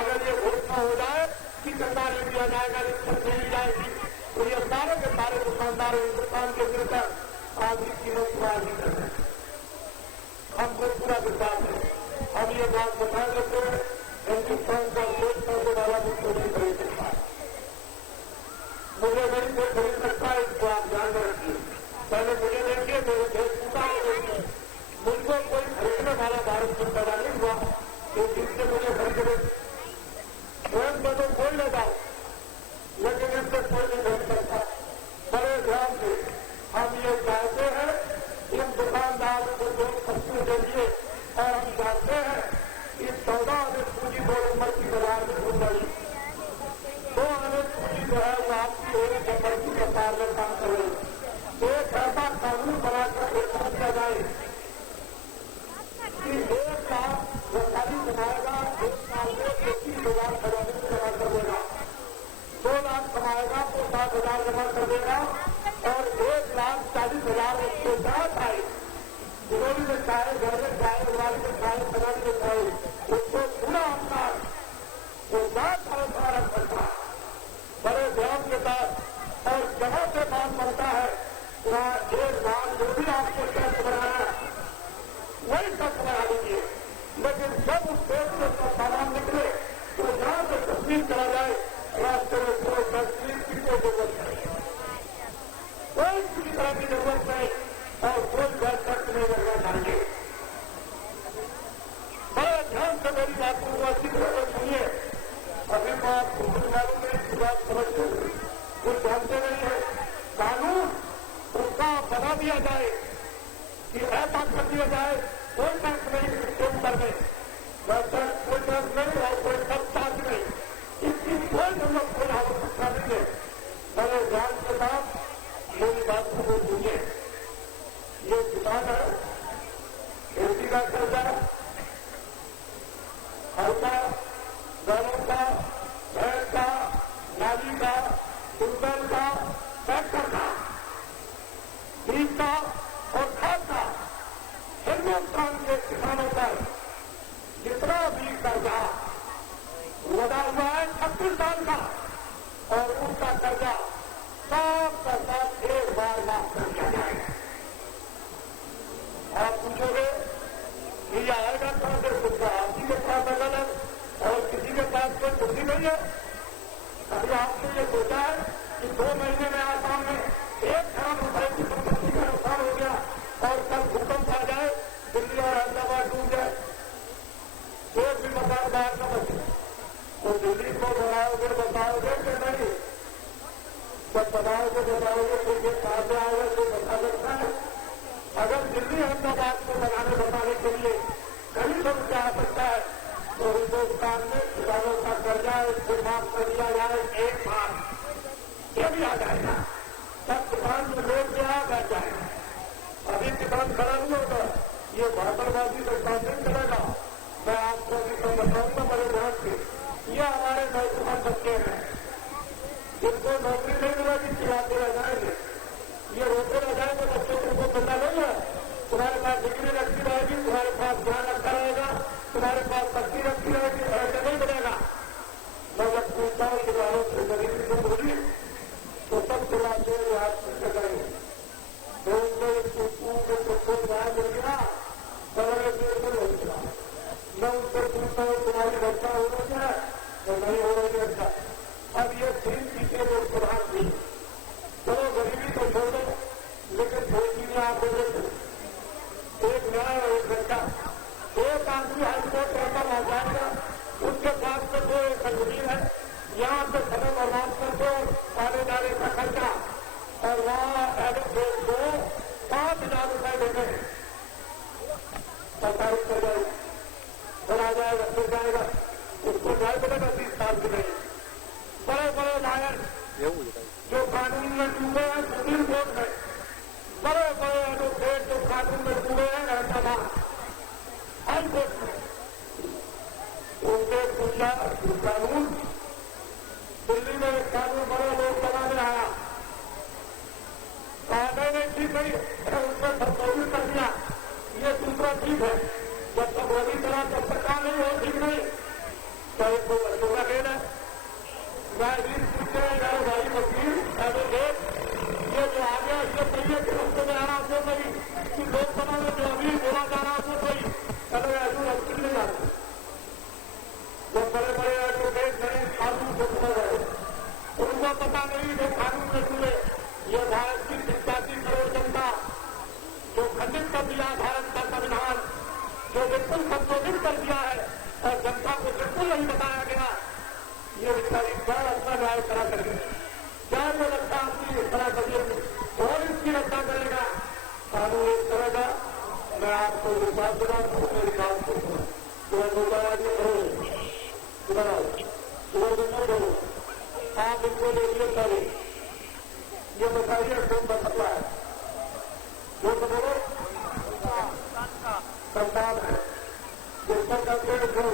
अगर ये घोषणा हो जाए कि चंदा नहीं दिया जाएगा, रिश्वत नहीं जाएगी, तो ये सारे के सारे दुकानदार हिन्दुस्तान के दिल पर आधी कीमत को आधी कर रहे हैं। हमको पूरा विश्वास है। हम ये बात बता देते हैं, हिन्दुस्तान का कोई पैसे वाला मुझको नहीं खरीद सकता, मुझे नहीं कोई खरीद सकता, इसको आप ध्यान में रखिए। पहले मुझे देखिए, मेरे देश पूरा देखिए, मुझको कोई खरीदने वाला भारत में पैदा नहीं हुआ, तो जिससे मुझे खरीदने स्वयं में तो कोई न जाओ, लेकिन इससे कोई नहीं खरीद सकता। बड़े ध्यान से हम ये चाहते हैं इन दुकानदारों को जो सब्सिडी दे दिए, और हम चाहते हैं इस 14 अनेक पूंजी 2 नंबर की बाजार में घुस गई, 2 अनेक पूंजी जो है वो आपकी होने के मर्जी सरकार में काम करे। एक ऐसा कानून बनाकर किया जाए कि 1 लाख व्यापारी बनाएगा, 1 साल में 21,000 करोड़ जमा कर देगा। देगा और 1,40,000 उसके साथ आए, जिन्होंने में चाहे घर में चाहे उड़ाने में चाहे बनाने में चाहे उसको पूरा अपना वो बात है भारत सरकार बड़े ध्यान के साथ और जहां से बात बनता है वहां 1 लाख जो भी आपको टैक्स बनाना वही टैक्स बना लीजिए, लेकिन जब उस देश में उसका सामान निकले तो जहां से तस्वीर करा जाए रास्ते में कोई तस्वीर की कोई जरूरत नहीं, कोई किसी तरह की जरूरत नहीं और कोई टैक्स नहीं लगना चाहिए। बड़े ध्यान से मेरी बात को अच्छी तरह से सुनिए। अभी मैं आपको कुछ मालूम नहीं की बात समझते कुछ जानते नहीं है। कानून उसका बना दिया जाए कि ऐसा कर दिया जाए कोई टैक्स नहीं इसके ऊपर में, कोई टैक्स नहीं और कोई सबचार्ज नहीं, इसकी कोई जरूरत कोई आवश्यकता नहीं है। बड़े ध्यान के साथ मेरी बात को सुनिए। ये किसान है, खेती का कर्जा, हल्का बैलों का, भैंस का, नाली का, टूबेल का, ट्रैक्टर का, बीज का और खाद का हिन्दुस्तान के किसानों पर जितना भी कर्जा लगा हुआ है 36 साल का और उसका कर्जा सब का सब एक बार माफ कर दिया जाएगा। आप पूछोगे कि यह आएगा कहां से, कुछ आप ही के पास अगल है और किसी के पास कोई बुद्धि नहीं है। अभी आपने ये सोचा है कि 2 महीने में आसाम में 1 करोड़ रुपए की संपत्ति का नुकसान हो गया और कल भूकंप आ जाए, दिल्ली और अहमदाबाद डूब जाए, एक भी मकान बाहर न बचे, तो दिल्ली को बनाओगे बताओगे कि नहीं? जब बनाओगे बताओगे तो ये कहां से आएगा कोई बता सकता है? अगर दिल्ली अहमदाबाद को बनाने बताने के लिए कहीं से रुपया आ सकता है तो हिन्दुस्तान में किसानों का कर्जा इसको माफ कर दिया जाए एक बार, ये भी आ जाएगा। तब किसान जो लोग जो आ बैठ जाएगा। अभी किसान खड़ा नहीं होगा, ये भाषणबाजी का काम नहीं चलेगा। मैं आपको अभी तो बताऊंगा बड़े ध्यान से, ये हमारे नौजवान बच्चे हैं जिनको नौकरी नहीं मिलेगी, खिलाते रह जाएंगे, ये रोते रह जाएंगे, बच्चों को मिलना नहीं है। तुम्हारे पास डिग्री रखती रहेगी, तुम्हारे पास ज्ञान रखता रहेगा, तुम्हारे पास शक्ति रखती रहेगी, ऐसे नहीं मिलेगा। मैं जब पूछता हूँ किसानों से गरीबी से बोली तो सब खिलाते हुए हाथ से करेंगे, तो उनको न्याय मिल गया, बड़े देर में हो गया। मैं उनसे पूछता हूँ तुम्हारी रक्षा हो रही है तो नहीं हो रही रक्षा। अब ये 3 चीजें जो प्रधान थी, चलो गरीबी तो छोड़ दो, लेकिन 2 चीजें आप दे देते, एक न्याय और एक रक्षा। एक आदमी हाईकोर्ट रहकर आ जाएगा, उसके पास में 2 एकड़ जमीन है, यहाँ से समय बर्बाद कर दो आने जाने का खर्चा और वहाँ एडवोकेट को 5,000 रुपए देने सरकार कर जाएगी, फिर आ जाएगा, फिर जाएगा, उसको न्याय मिलेगा 30 साल के लिए। बड़े बड़े लायर जो कानून में डूबे हैं सुप्रीम कोर्ट में, बड़े बड़े एडवोकेट जो कानून में डूबे हैं अहमदाबाद हाई कोर्ट में, उनसे पूछा कानून दिल्ली में एक कानून बड़े लोग बनाने आया, कहा नहीं ठीक नहीं, उसमें संशोधित कर दिया, ये दूसरा ठीक है, जब तक वही तरह जब तक नहीं हो ठीक नहीं, तो एक दो वर्षों का खेल है। न्यायाधीश पूछते हैं भाई वकील एडवोकेट, ये जो आ गया इससे सही है कि उसको में आ रहा वो सही, कि लोकसभा में जो अभी बोला जा रहा वो सही, कल ऐसा वकील नहीं आते। जब बड़े बड़े एडवोकेट नहीं कानून को समझ रहे, उनको पता नहीं जो कानून में जुड़े, ये भारत की 85 करोड़ जनता जो खंडित कर दिया भारत का संविधान, जो बिल्कुल संशोधित कर दिया है और जनता को बिल्कुल नहीं बताया गया, ये बेचारी क्या अपना न्याय करा करेंगे, क्या ये रक्षा आपकी इस तरह करिए और इसकी रक्षा करेगा कानून एक तरह का। मैं आपको विश्वास दिलाता हूँ, मेरी बात को सुबह गोपाराजी करो, सुबह सुबह करो, आप इनको देखिए करो, ये बताइए कौन बदला है, जो तो बोलो संतान है, जिस पर करते हैं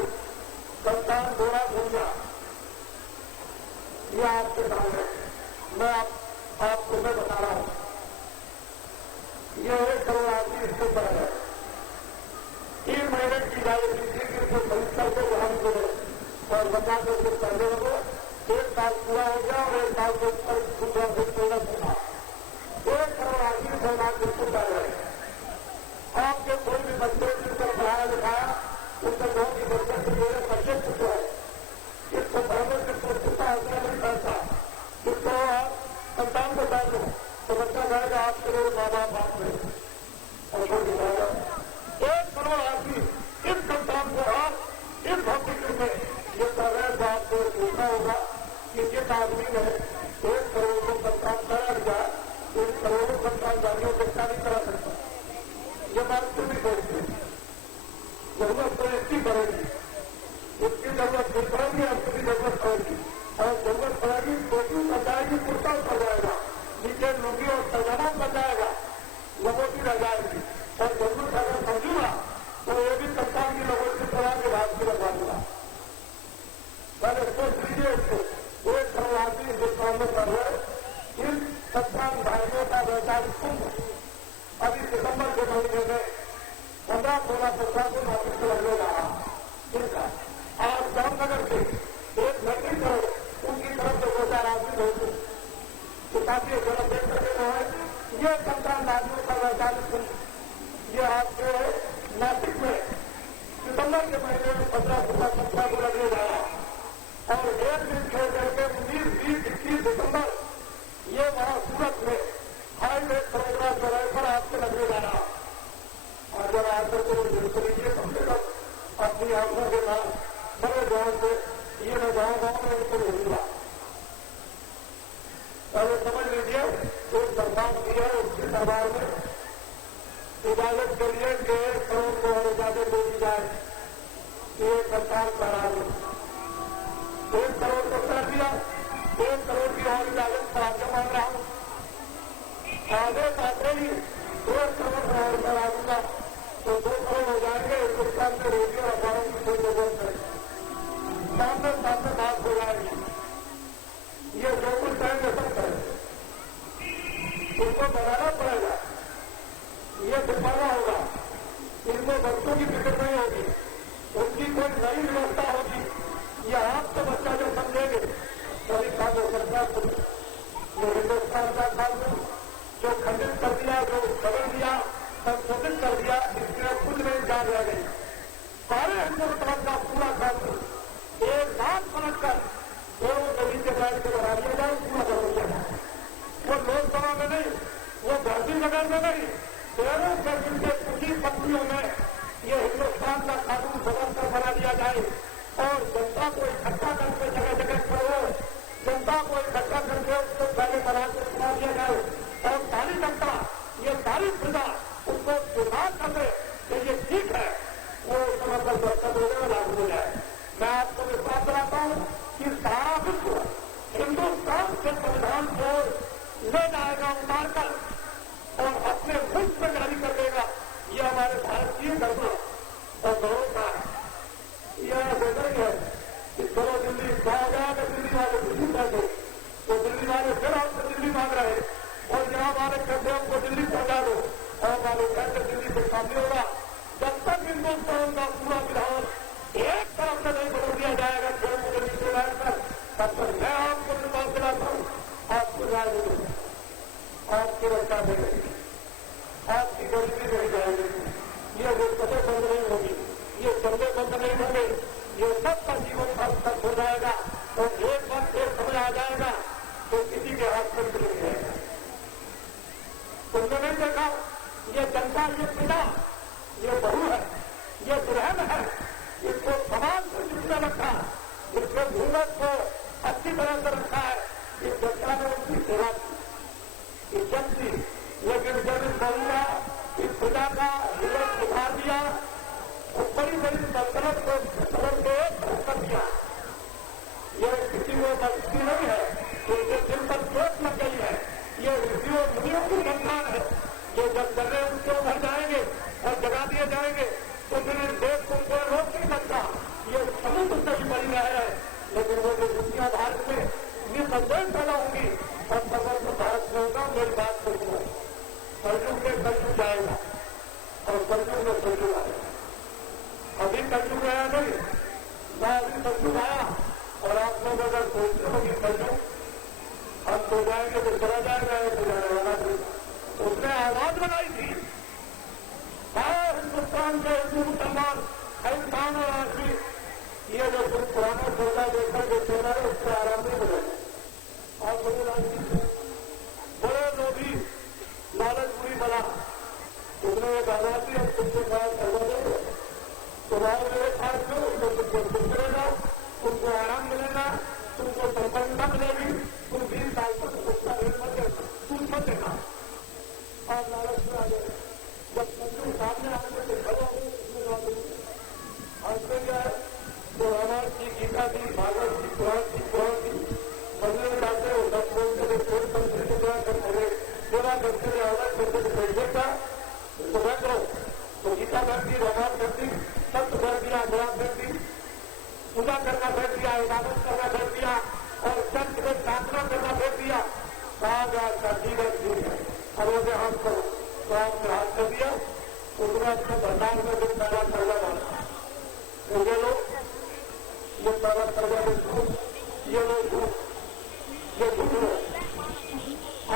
संतान घोड़ा घूमना, ये आपके सामने मैं आपको मैं बता रहा हूं, ये 1 करोड़ आदमी इसके ऊपर है। 3 महीने की इजाजत थी कि उसको परीक्षा को वहां मिले और बता दो कि पहले लोगों 1 साल पूरा हो गया और 1 साल के ऊपर दूसरा से पूरा होगा। 1 करोड़ आदमी 100 लाख बिल्कुल कर रहे हैं। आपके कोई भी बच्चे जिनको पढ़ाया लिखाया उनसे बहुत ही बच्चे से मेरे बच्चे कुछ है, इसको पढ़ने से सोचता होता नहीं करता, जिसको आप संतान को डाल दो तो बच्चा कहेगा आपके मेरे माँ बाप बाप में और छोड़ दिखाएगा। 1 करोड़ आदमी इस संतान को आप इस भौतिक में ये कर रहे हैं तो आपको सोचना होगा कि जिस आदमी ने 1 करोड़ को संतान करा दिया, 1 करोड़ संतानधारियों को क्या नहीं करा सकता। ये बात क्यों नहीं बोलती? जरूरत तो इसकी पड़ेगी, उसकी जरूरत नहीं पड़ेगी, आपकी जरूरत पड़ेगी और जरूरत पड़ेगी टोपी बच जाएगी, कुर्ता पड़ जाएगा, नीचे लुंगी और पैजामा बच जाएगा, लोगों की रह जाएगी और जरूरत अगर समझूंगा तो ये भी संतान की लोगों की तरह के भाग की रखा दूंगा। पहले सोच लीजिए इसको, 1 करोड़ आदमी हिंदुस्तान में कर रहे इन संतान भाइयों का वैचारिक कुंभ अभी सितंबर के महीने में 15-16 को नौकरी से लगने लगा। इनका आज जामनगर से 1 नौकरी करो उनकी तरफ से 2 4 आदमी भेजो तो काफी गलत देख सकते हैं। ये संतान राज्यों का वैचारिक कुंभ ये आपके नासिक में सितंबर के महीने में 15-16 को लगने लगा और 1 दिन छोड़ करके 19, 20, 21 दिसंबर ये वहां सूरत में हाईवे प्रोग्राम चौराहे पर आपसे लगने जा रहा और जब आकर को देख लीजिए कम से कम अपनी आंखों के साथ बड़े गांव से ये मैं गांव में उनको भेजूंगा। पहले समझ लीजिए एक सरकार की है, उसकी दरबार में इजाजत के लिए 1.5 करोड़ को और इजाजत दे दी जाए कि ये सरकार करा दे। 1 करोड़ को कर दिया, 1 करोड़ की और इजाजत करा के मांग रहा हूं। आगे आते ही 1 करोड़ और करा दूंगा तो 2 करोड़ हो जाएंगे। हिंदुस्तान में रेडियो अखबारों की कोई जरूरत नहीं, सामने सामने बात हो जाएगी। ये जो कुछ कहेंगे सब करेंगे, उनको बनाना पड़ेगा, ये दिखाना होगा। इनको बच्चों की फिक्र नहीं होगी, उनकी कोई नई व्यवस्था होगी। ये आप तो बच्चा जो समझेंगे सभी खाद्य सरकार जो हिंदुस्तान का कानून जो खंडित कर दिया, जो बदल दिया, संशोधित कर दिया, इसमें कुछ नहीं जान रह गई। सारे हिंदुस्तान का पूरा कानून एक बात समझकर दोनों गली के बैठ के बना दिया जाए, पूरा कर दिया जाए। वो लोकसभा में नहीं, वो भर्ती नगर में नहीं, दोनों गली के कुछ ही पत्नियों में ये हिंदुस्तान का कानून बदल कर बना दिया जाए और जनता को इकट्ठा करके जगह जगह पर जनता को इकट्ठा करके उसको पहले बना के सुना दिया जाए और सारी जनता ये सारी प्रजा उसको सुधार कर दे कि ये ठीक है, वो समय पर बरकत हो जाए, लागू हो जाए। मैं आपको विश्वास दिलाता हूं कि सारा विश्व हिंदुस्तान के संविधान को ले जाएगा उतार कर और अपने मुल्क में जारी कर देगा। यह हमारे भारतीय धर्म और गौरव का यह बेहतर है कि चलो दिल्ली कहा गया कि दिल्ली वाले दिल्ली बैठे तो दिल्ली वाले फिर आपसे दिल्ली मांग रहे और जहां वाले कहते हैं उनको दिल्ली पहुंचा दो और वाले कहते दिल्ली से काम नहीं होगा। जब तक हिंदुस्तान का पूरा विधान एक तरफ से नहीं बदल दिया जाएगा खेलों के नीचे बैठकर, तब तक मैं आपको विश्वास दिलाता हूं आपको न्याय मिलेगा, आपकी रक्षा मिलेगी, आपकी गरीबी नहीं जाएगी, ये दिक्कतें बंद नहीं होगी, ये चंदे बंद नहीं होंगे, ये सबका जीवन सार्थक हो जाएगा और एक बार फिर समझ आ जाएगा तो किसी के हाथ में नहीं रहेगा। तुमने नहीं देखा ये जनता, ये पिता, ये बहू है, ये दुल्हन है, इसको समाज को जितना रखा, इसके घूमत को अच्छी तरह से रखा है, इस जनता ने उसकी सेवा की, इज्जत दी। लेकिन जब इस बहू का इस पिता का जीवन सुधार दिया और बड़ी बड़ी सल्तनत को सदन के कर दिया, यह किसी को बख्शी नहीं है, उनके दिल पर चोट लग गई है। ये ऋषियों मुनियों की संतान है, जो जब जगह उनके उभर जाएंगे और जगा दिए जाएंगे तो फिर इस देश को कोई रोक नहीं सकता। ये समुद्र से भी बड़ी है, लेकिन वो जो दुनिया भारत में निसंदेह पैदा होंगी और सर्वत्र भारत प्रश्न होगा, मेरी बात को सुनो। कलयुग में कलयुग जाएगा और कलयुग में कलयुग आएगा। अभी कलयुग आया नहीं ना, अभी कलयुग आया और आप लोग अगर सोचते हो कि कलयुग हम सो जाएंगे तो चला जाएगा, तो जाने वाला नहीं। उसने आवाज बनाई थी, हिंदुस्तान के हिंदू मुसलमान इंसान और आदमी, ये जो तुम पुराना सोना देखकर जो सोना है उससे आराम नहीं मिलेगा। और बड़े राजनीति बड़े लोभी लालच बुरी बना, तुमने एक आजादी और तुमसे कहा करवा देंगे, तुम्हारे मेरे साथ में तुमको सुख मिलेगा, तुमको आराम मिलेगा, तुमको संपन्नता मिलेगी, तुम 20 साल तक उसका ऋण मत देना, तुम मत देना। और लालच में आ गए, जब संजू सामने आगे तो खड़े हो गए, अंत में क्या है तो रामायण की, गीता की, भागवत की, पुराण की, मंदिर में जाते हो, सब बोलते थे कोई मंत्री की सेवा करते रहे, सेवा करते रहे, अलग करते थे, पैसे का तो बंद रहो। तो गीता कर दी, रामायण कर दी, सत्य कर दिया, गुलाब कर दी, पूजा करना कर दिया, इबादत करना कर दिया और सत्य में प्रार्थना करना कर दिया। कहा गया का जीवन जीव है, अब मुझे हाथ करो, तो आपने हाथ कर दिया, उसने अपने भंडार में जो पैदा करना डाला, मुझे लोग ये पैदा करवा दे, ये लोग ये झूठ है।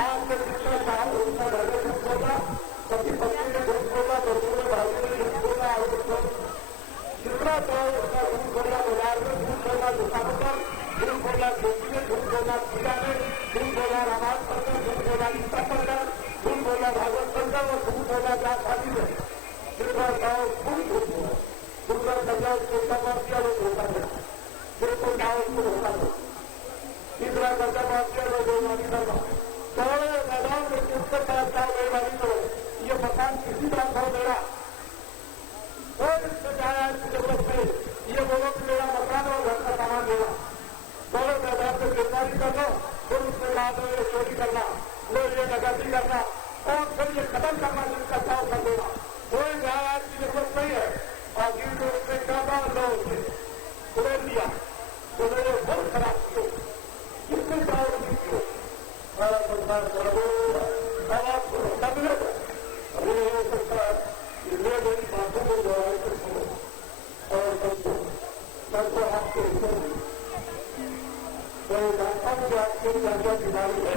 आज से जितना साल उतना घर में झूठ बोला, कभी पत्नी ने झूठ बोला, बच्चों में भाभी ने झूठ बोला, जितना चाहो उसका झूठ बोला, बाजार में झूठ बोला, दुकानों पर झूठ बोला, खेती में झूठ बोला, पूजा में झूठ बोला, रामायण पढ़कर झूठ बोला, गीता पढ़कर झूठ बोला, भागवत पढ़कर और झूठ बोला, क्या शादी में जितना चाहो खूब झूठ बोला। दूसरा कर्जा उसको माफ किया, वो धोखा देना, जिनको चाहो उसको धोखा दो। तीसरा कर्जा माफ किया, वो बेईमानी करना। थोड़े मैदान में किससे पास जाओ, बेईमानी करो, ये मकान किसी तरह खो देगा, कोई इससे जाया इसकी जरूरत नहीं, ये बोलो कि मेरा मकान और घर का सामान देगा। थोड़े मैदान में गिरदारी करना, फिर उसके बाद ये चोरी करना, लो ये डकैती करना और फिर ये खत्म करना, जिसका चाव कर देना, कोई जाया इसकी जरूरत नहीं है। और जिनको उसने कहा लोग उड़े दिया, उन्होंने बहुत खराब किया, कितने चावल किए, सारा संसार करो, अब आपको धोखा मिलेगा। अभी नहीं हो सकता, इसलिए मेरी बातों को दोहराई कर सुनो और सबको आपके ऊपर मैं जानता हूँ कि आपको क्या बीमारी है,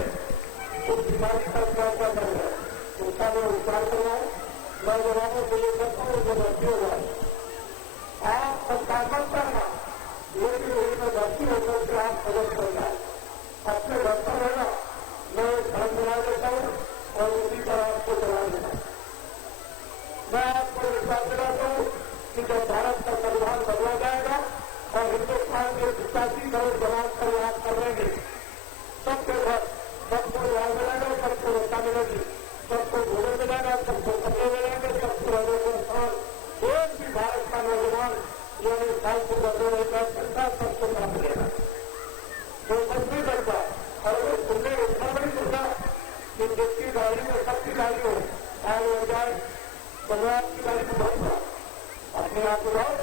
उस बीमारी का क्या क्या कर रहा है, उसका मैं उपचार करना है। मैं जवाबों को ये करता हूँ जो भर्ती हो जाए, आप संस्कार मत करना, लेकिन वही में भर्ती होकर के आप मदद करना है, अपने घर पर रहना, मैं घर बना देता हूँ और उसी पर आपको चला देता हूँ। मैं आपको विश्वास दिलाता हूँ कि जब भारत का संविधान बदला जाएगा और हिन्दुस्तान के 85 करोड़ जवान पर याद कर लेंगे, सबके घर सबको न्याय मिलेगा, सबको रक्षा मिलेगी, सबको भोजन मिलेगा, सबको कपड़े मिलेंगे, सबको रहने को स्थान, एक भी भारत का नौजवान जो इस साल को बदले नहीं कर सकता, सबको काम मिलेगा। तो कुछ नहीं करता, और तुमने इतना नहीं सोचा कि जिसकी गाड़ी में सबकी गाड़ी हो आग लग जाए, तो मैं आपकी गाड़ी को बढ़ूंगा, अपने आप को लाओ,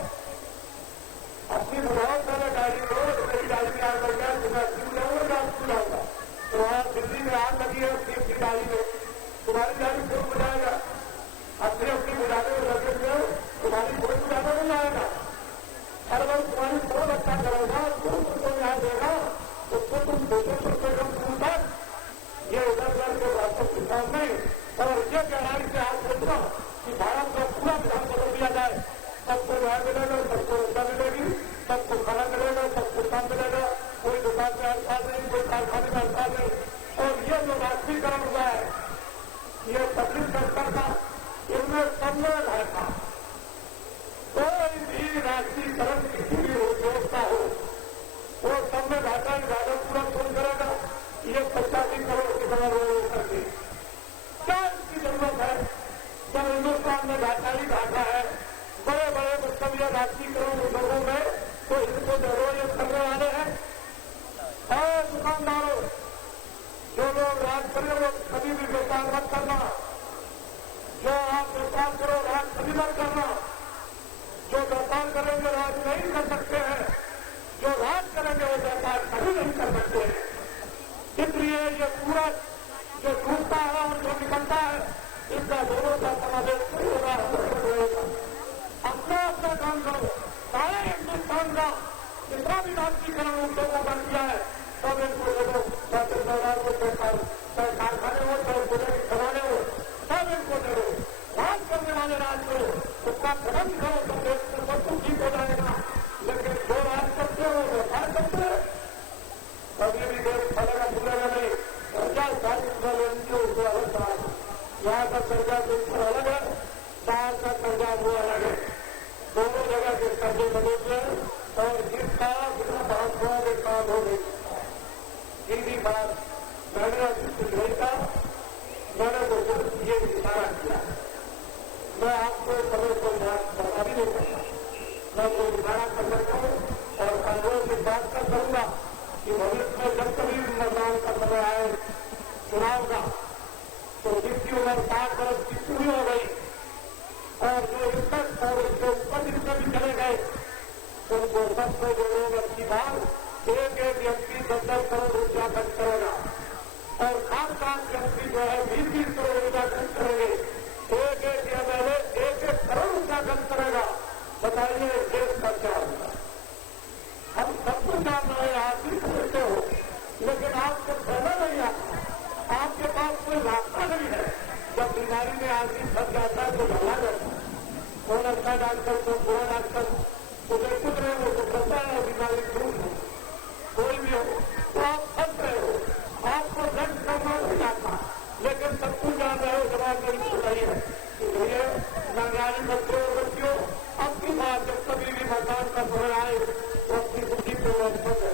अपनी बुलाओ, पहले गाड़ी को, मेरी गाड़ी में आग लग जाए तो मैं क्यों जाऊंगा, आपको जाऊंगा। तो वहां दिल्ली में आग लगी है उसकी गाड़ी में, तुम्हारी गाड़ी क्यों बुझाएगा, अपने अपनी बुझाने में लगे हुए हो, तुम्हारी कोई बुझाना नहीं आएगा। और अगर तुम्हारी बहुत अच्छा करेगा, तुमको न्याय देगा, उसको तुम 200 रुपये कम पूछता, ये इधर उधर के रास्तों के सामने और ये गहराई से आज सोचना कि भारत का पूरा विधान बदल दिया जाए, सबको न्याय मिलेगा, सबको रक्षा मिलेगी, सबको खाना मिलेगा, सबको काम मिलेगा, कोई दुकान में अर्थात नहीं, कोई कारखाने में अर्थात नहीं। और ये जो राष्ट्रीयकरण हुआ है, ये तकलीफ सरकार का, इनमें सम्मेलन है था, कोई भी राष्ट्रीयकरण किसी भी उद्योग का हो, वो सब में घाटा ही घाटा पूरा कौन करेगा, ये 85 करोड़ कितना लोग करके क्या इसकी जरूरत है, जब हिन्दुस्तान में घाटा ही घाटा है, बड़े बड़े मतलब ये राष्ट्रीयकरण उद्योगों में तो इनको जरूरत करने वाले हैं। और दुकानदारों, जो लोग राज करें वो कभी भी व्यापार मत करना, जो आप व्यापार करो राज भी राष्ट्रीयकरण उन लोगों का किया है, तब इनको देखो, चाहे सरकार को चाहे कारखाने हो, चाहे बुरे खजाने हो, सब इनको दे दो। राज करने वाले राज करो, उसका कदम करो, तो देश में सब कुछ ठीक हो जाएगा। लेकिन जो राज करते हो वो राज करते हैं, कभी भी देश फलेगा फूलेगा नहीं। कर्जा सारी लेंगे उसको अलग करा, यहाँ का कर्जा बिल्कुल अलग है, बाहर का कर्जा वो अलग है। दोनों जगह के कर्जे बने हुए और जिसका बिना बात हुआ एक काम हो गई। सीधी बात मैंने कुछ नहीं कहा, मैंने तो सिर्फ ये इशारा किया। मैं आपको समय को बता भी नहीं सकता, मैं कोई इशारा कर सकता हूँ और कांग्रेस की बात कर करूंगा कि भविष्य में जब कभी मतदान का समय आए चुनाव का, तो जिसकी उम्र 60 वर्ष की पूरी हो गई और जो इज्जत और उसके ऊपर जिसमें भी चले गए, उनको सबसे जो लोग अच्छी बात एक व्यक्ति 10-10 करोड़ रुपया खर्च करेगा और खास व्यक्ति जो है 20-20 करोड़ रुपया खर्च करेंगे, एक एमएलए 1-1 करोड़ रुपया खर्च करेगा। बताइए देश का क्या होगा? हम सबको जान रहे हैं, आप भी समझते हो, लेकिन आपको कहना नहीं आता, आपके पास कोई रास्ता नहीं है। जब बीमारी में आदमी फंस जाता है तो भला जाता है, कौन अच्छा डॉक्टर कौन बुरा डॉक्टर, उसे कुछ नहीं हो तो पता है बीमारी दूर हो, कोई भी हो तो आप फंस रहे हो, आपको दर्द करना नहीं आता, लेकिन सब कुछ जान रहे हो जवाब नहीं हो रही है। इसलिए नागारी बच्चों और बच्चियों, अब की बात जब कभी भी मतदान का समय आए तो अपनी बुद्धि को वर्षन है।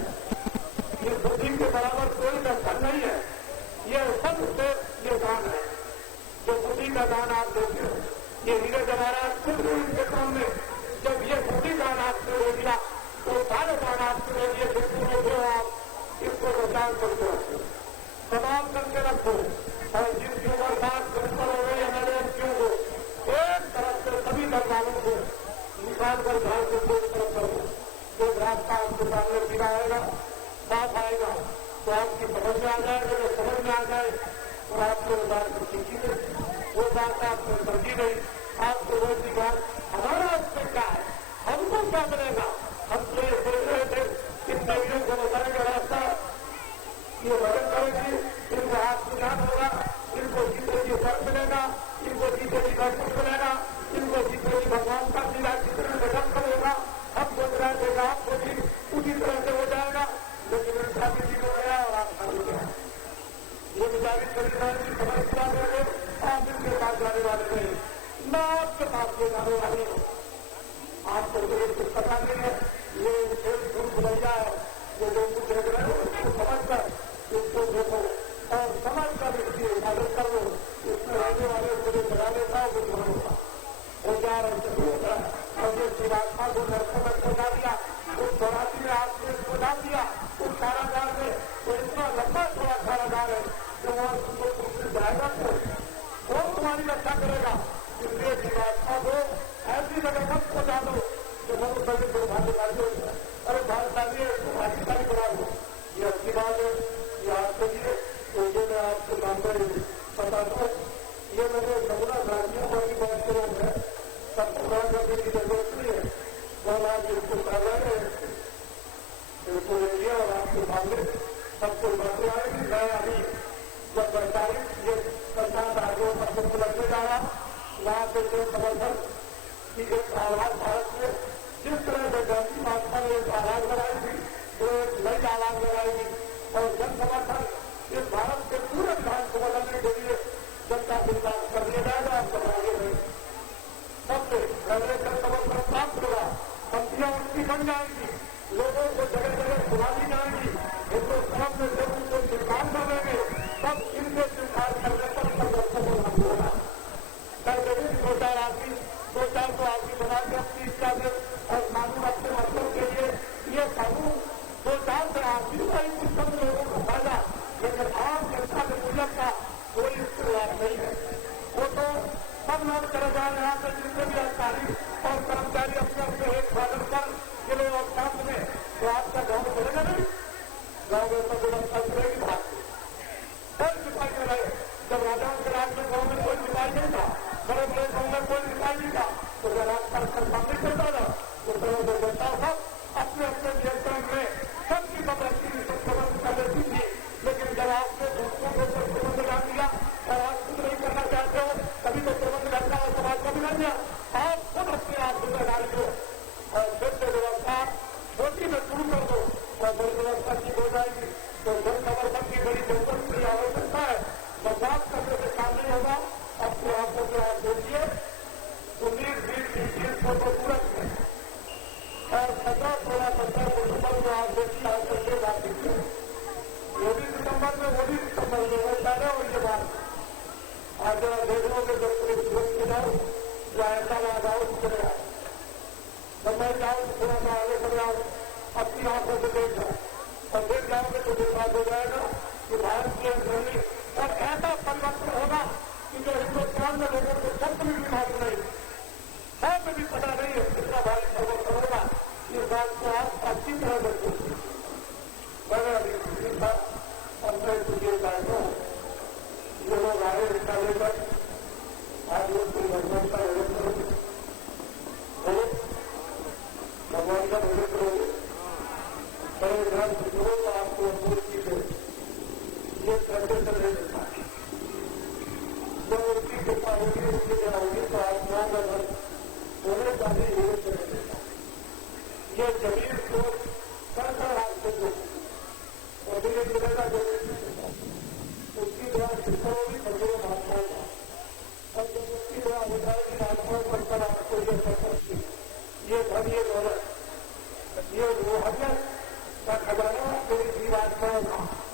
ये बुद्धि के बराबर कोई दर्शन नहीं है, ये सबसे ये दान है जो बुद्धि का दान आप देते हो। ये हीरे जवाहरात खुद के सामने जब ये बुद्धि दान आपसे दे दिया तो सारे दान आपसे दे दिए, बिल्कुल जो आप इसको बचाव करके रखो, सवाल करके रखो और जिनकी उम्र 60 हो गई हमारे एमपीओं को एक तरफ से सभी दरबारों को निकाल कर घर को दो तरफ करो। जो रास्ता आपके सामने पीड़ा आएगा, साफ आएगा तो आपकी समझ में आ जाएगा, जो समझ में आ जाए और आपको बात को सीखी गई, वो बात आपको समझी गई, आपको रोजी बात हमारा उसमें क्या है, हमको क्या मिलेगा। हम तो ये सोच रहे थे कि नवीनों को बताएगा रास्ता, ये मदद करेगी, इनको हाथ सुधार होगा, इनको जीते जी फल मिलेगा, इनको जीते जी भरपूर मिलेगा, इनको जीते जी भगवान का सीधा चित्र में दखल होगा। हम सोच रहे थे आपको भी उसी तरह से हो जाएगा, लेकिन उनका किसी को गया और आप खाली गया। ये बेचारी परिवार की समस्या में आप इनके पास जाने वाले नहीं, मैं आपके पास ले जाने वाली हूँ। आपको तो कुछ पता नहीं है, ये खेल झूठ भैया है, जो लोग देख रहे हो उसको समझकर इसको देखो और समझकर इसकी हिफाजत कर लो। इसमें रहने वाले मुझे बना देता है कुछ होगा हो जा रहे होगा और जो शिवात्मा को नरकों में पहुंचा दिया, उस चौरासी में आपने इसको डाल दिया, उस कारागार में तो इतना लंबा थोड़ा कारागार है जो वहां तुमको तुमसे जाएगा तो कौन तुम्हारी रक्षा करेगा। इसलिए शिवात्मा को ऐसी जगह मत पहुंचा दो कि बहुत बड़े दुर्भाग्य लागू हो जाए। अरे भागशाली भागीदारी बना दो, ये अच्छी बात है, ये आपके लिए। तो ये मैं आपको जानकारी बता दूं, ये मेरे नमूना राज्यों पर भी बात करूँ है, सब प्रदान करने की जरूरत नहीं है। वह आप इसको कर रहे हैं, इसको ले लिया और आपके सामने सबको बातें आएगी। मैं अभी जब 42 ये पंचायत राज्यों पर सबको लगने जा रहा, वहां से जो समर्थन की एक आवाज भारत में जिस तरह से गांधी महात्मा ने एक आवाज लगाई थी, वो एक नई आवाज लगाएगी और जन समर्थन इस भारत के पूरे विधान को बदलने के लिए जनता विकास कर दिया जाएगा। आप घबराइए नहीं, सबसे पहले जन समर्थन प्राप्त होगा, पंक्तियां उनकी बन जाएंगी, लोगों को जगह जगह सुना दी जाएंगी, हिन्दुस्तान में जब उनको स्वीकार कर देंगे तब इनको स्वीकार करने पर संरक्षण को लागू होगा। कर देंगे 2-4 आदमी 2-4 को आदमी बना के अपनी इच्छा से और कानून अपने मतलब के लिए ये कानून 2-4 से आदमी का ही कुछ कम लोगों को फायदा, लेकिन आम जनता के मूल्य का कोई इसके लाभ नहीं है। वो तो सब लोग चले जाए यहाँ से, जितने भी अधिकारी और कर्मचारी अपने अपने एक साधन पर चले और काम में, तो आपका गाँव चलेगा नहीं, गाँव में सब व्यवस्था चलेगी। बात कोई सिपाही नहीं रहे, जब राजाओं के राज में गाँव में कोई सिपाही नहीं था, बड़े बड़े गाँव में कोई सिपाही नहीं था, तो जब राजपाल सामने करता था तो जनता सब अपने अपने नियंत्रण में आप देखिए आज तक ये बात दिखती है, वो भी सितंबर में वो भी सितंबर में हो जाए और ये बात आज जरा देख लो कि जब पूरे सूरत के जाओ या ऐसा याद आओ चले जाओ, जब मैं जाऊँ थोड़ा सा आगे बढ़ जाऊँ, अपनी आंखों से देख जाओ और देख जाओगे तो ये बात हो जाएगा कि भारत की अग्रणी और ऐसा परिवर्तन होगा कि जो हिंदुस्तान में लोगों को शब्द में भी मालूम नहीं, सब में भी पता नहीं है कितना भारी परिवर्तन होगा। ये बात को आप अच्छी तरह से सोचिए। मैंने अभी किसी था और मैं तुझे जाएगा जो लोग आए रिक्शा लेकर आज लोग कोई भगवान का भजन करोगे, भगवान का भजन करोगे, बड़े ग्रंथ जो आपको मूर्ति से ये करते चले देता है, जब उसकी कृपा होगी उसकी क्या होगी तो आप नौ घर होने का भी ये चले देता है। ये जमीन को कर हाथ से दो और धीरे धीरे का जो उसकी द्वारा शिक्षा होगी बच्चों महात्मा होगा और जब उसकी द्वारा हो जाएगी महात्माओं पर पर आपको ये कर सकती ये धन ये दौलत ये रूहानियत का खजाना कोई जीवात्माओं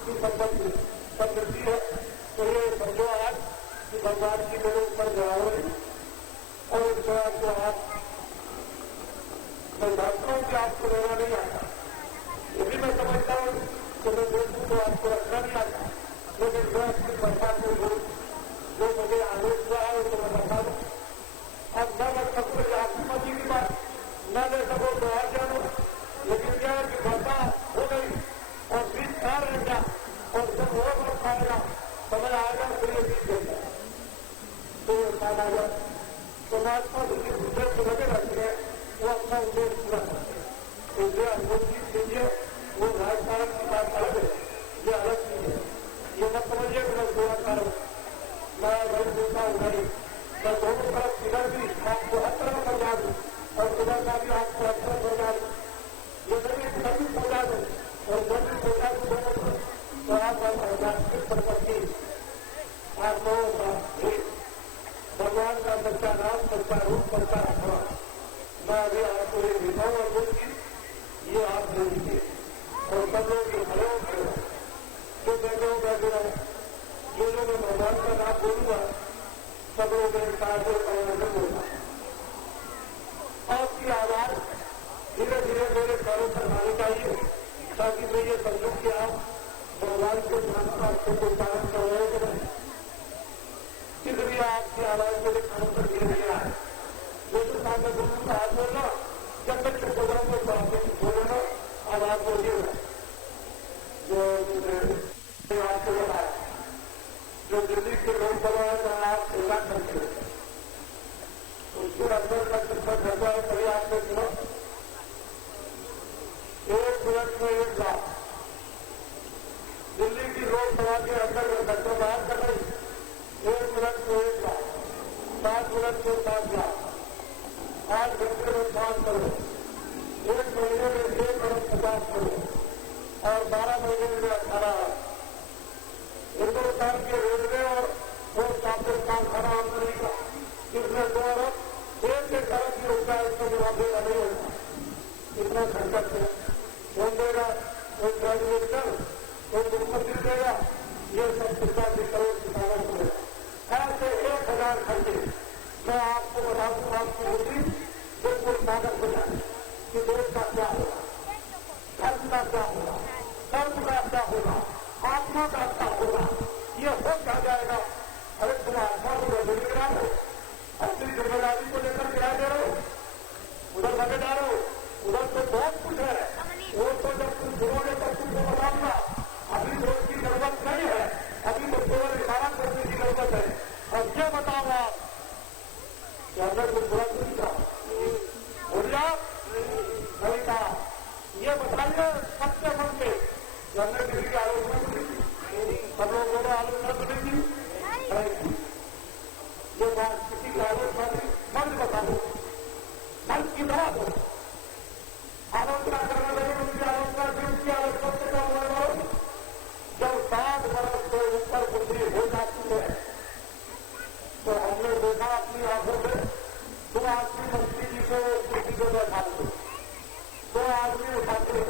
की संपत्ति समृद्धि है। तो ये समझो आज कि भगवान की मेरे ऊपर जवाब और इस जवाब को आप मैं जानता हूं कि आपको लेना नहीं आता, ये भी मैं समझता हूं कि मैं देखूं तो आपको रखना नहीं आता, लेकिन जो आपकी वर्षा को जो मुझे आदेश हुआ है तो मैं बता दूं। अब न रख सको ये आपकी मर्जी की बात, न ले सको तो आ जाओ, लेकिन क्या है कि वर्षा हो गई और बीज खा रहेगा और जब वो वक्त आएगा समय आएगा तो ये बीज देगा तो ये खाना आएगा। तो महात्मा जिस उद्देश्य लगे रहते हैं वो अपना उद्देश्य पूरा करते हैं। तो जो अनुभव चीज लीजिए वो राजकारण की बात अलग है, ये अलग चीज है। ये मत समझिए कि मैं दुआकार हूँ, मैं भाई देता हूँ नहीं, मैं दोनों तरफ इधर भी आपको हर तरफ पहुंचा दूँ और उधर का भी आपको हर तरफ पहुंचा दूँ, ये नहीं सभी पहुंचा दूँ और जब भी पहुंचा दूँ दोनों तरफ तो आप राष्ट्रीय संपत्ति आत्माओं का भगवान का सच्चा नाम सच्चा रूप सच्चा आत्मा मैं अभी आपको ये दिखाऊँ और वो चीज ये आप दे दीजिए और सब लोग ये खड़े खड़े जो बैठे हो बैठे रहो, जो जो मैं भगवान का नाम बोलूंगा सब लोग मेरे साथ में बोलना। आपकी आवाज धीरे धीरे मेरे कानों पर आनी चाहिए ताकि मैं ये समझूं कि आप भगवान के नाम का आपको पालन कर रहे हो नहीं, इसलिए आपकी आवाज मेरे कानों पर धीरे धीरे आए। जो जो सामने बोलूंगा हाथ बोलना, जब तक चुप हो जाऊंगा तो आपको बोलना आवाज बोलिएगा। जो आपको बताया जो दिल्ली के लोग बनाए तो आप सेवा करते हैं उसके अंदर का कितना खर्चा है कभी आपने सुना? 1 मिनट में 1 लाख दिल्ली की लोकसभा के अंदर खर्चा बाहर कर रही, 1 मिनट में 1 लाख, 7 मिनट में 7 लाख, 8 घंटे में 5 करोड़, 1 महीने में 1 करोड़ 50 करोड़ और 12 महीने में 18 लाख। हिंदुस्तान के रेलवे और पोस्ट ऑफिस कारखाना आमदनी का इसमें 2 अरब 1 अरब की होता है, इसमें जवाब देना नहीं होता, इतना खर्चा किया कौन देगा? कोई ग्रेजुएट कर कोई मुख्यमंत्री देगा, ये सब 50 करोड़ किसानों को देगा। ऐसे 1000 खर्चे मैं आपको बता दूं, आपकी होती बिल्कुल ताकत हो जाए कि देश का क्या होगा, धर्म का क्या होगा, कर्म का क्या होगा, आत्मा का क्या होगा, ये हो क्या जाएगा। अरे तुम आत्मा को वैसे गिरा दो, अपनी जिम्मेदारी को लेकर गिरा दे रहे हो, उधर लगे जा रहे हो, उधर तो बहुत कुछ है, वो तो जब तुम सुनोगे तो तुमको बताऊंगा। अभी तो उसकी जरूरत नहीं है, अभी तो केवल इशारा करने की जरूरत है। और ये बताओ आप कि अंदर कुछ बुरा नहीं था, बोलिए नहीं था, ये बताइए सबसे मन से अंदर किसी की आलोचना करेगी, सब लोग बोले आलोचना करेगी, ये बात किसी की आलोचना की मन बता दो, मन की तरह दो, आलोचना करने लगे उनकी आलोचना की, उनकी आलोचना से क्या हुआ? जब 7 बरस से ऊपर बुद्धि हो जाती है तो हमने देखा अपनी आंखों से 2 आदमी मंत्री जी को किसी को बैठा दो, 2 आदमी उठाते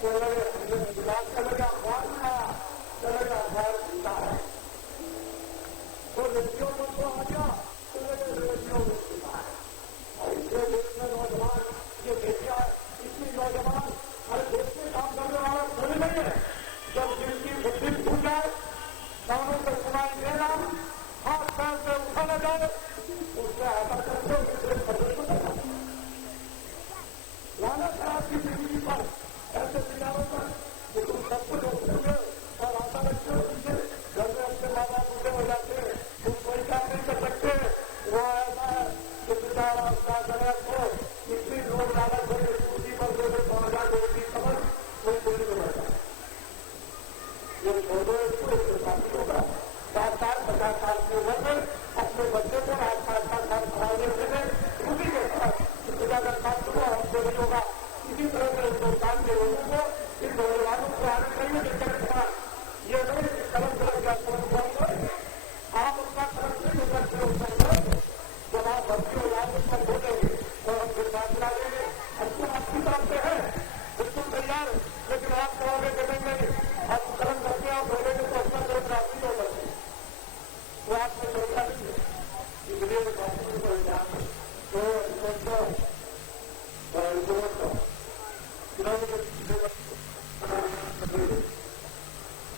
चलेगा मारना, चलेगा मार पीता है। तो रेडियो पर तो आ गया, चलेगा रेडियो में पीता है। और इसके देश में नौजवान ये बेटियां इतनी नौजवान हर देश में काम करने वाला थोड़ी नहीं है। जब जिनकी बुद्धि फूट जाए, कानों को सुनाई देना, हाथ पैर से उठा न जाए, उससे ऐसा करते हुए प्रदर्शन करना। लानत है आपकी जिंदगी पर, ऐसे विचारों पर कि तुम सब कुछ होते और आशा रखते हो उनसे घर में अपने माँ बाप उसे हो जाते हैं, तुम कोई काम नहीं कर सकते। वो ऐसा है कि विचार आपका गलत हो, इतनी लोग लालच है स्कूटी पर जो पहुंचा देगी समझ कोई देर में रहता है। ये छोड़ो इसको, इसके साथी होगा 60-50 साल की उम्र में अपने बच्चे को 8-7 साल पढ़ाने के लिए उसी के साथ पिता का छात्र को हम जो नहीं होगा। इसी तरह से हिंदुस्तान के लोगों को इन नौजवानों को आने चाहिए लेकर खड़ा। ये नहीं कलम कलम का कलम करेंगे, आप उसका कलम नहीं करते हो। जब आप भर्ती हो जाए उसका बोलेंगे और हम फिर बात करा देंगे। हमको आपकी तरफ से है बिल्कुल तैयार, लेकिन आप कहोगे करेंगे आप कलम करके आप बोलेंगे तो अपना तरफ राशि हो सकती वो आपने चर्चा नहीं है। इसलिए बातों को ध्यान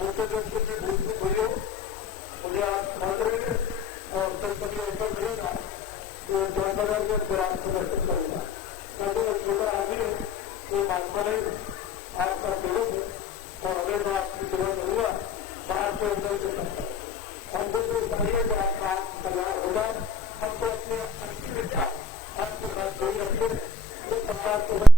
उनके जो किसी भूल हुई हो मुझे आप समझ रहे और कभी ऊपर मिलेगा तो जनपद के पुराण प्रदर्शन करेगा। क्योंकि वो छोटा आदमी है वो महात्मा नहीं आपका जरूर है और अगर मैं आपकी जरूरत हुआ बाहर से अंदर से सकता है। हमको तो चाहिए कि आपका तैयार होगा। हमको अपने अच्छी विचार आपके साथ कोई रखिए वो सरकार को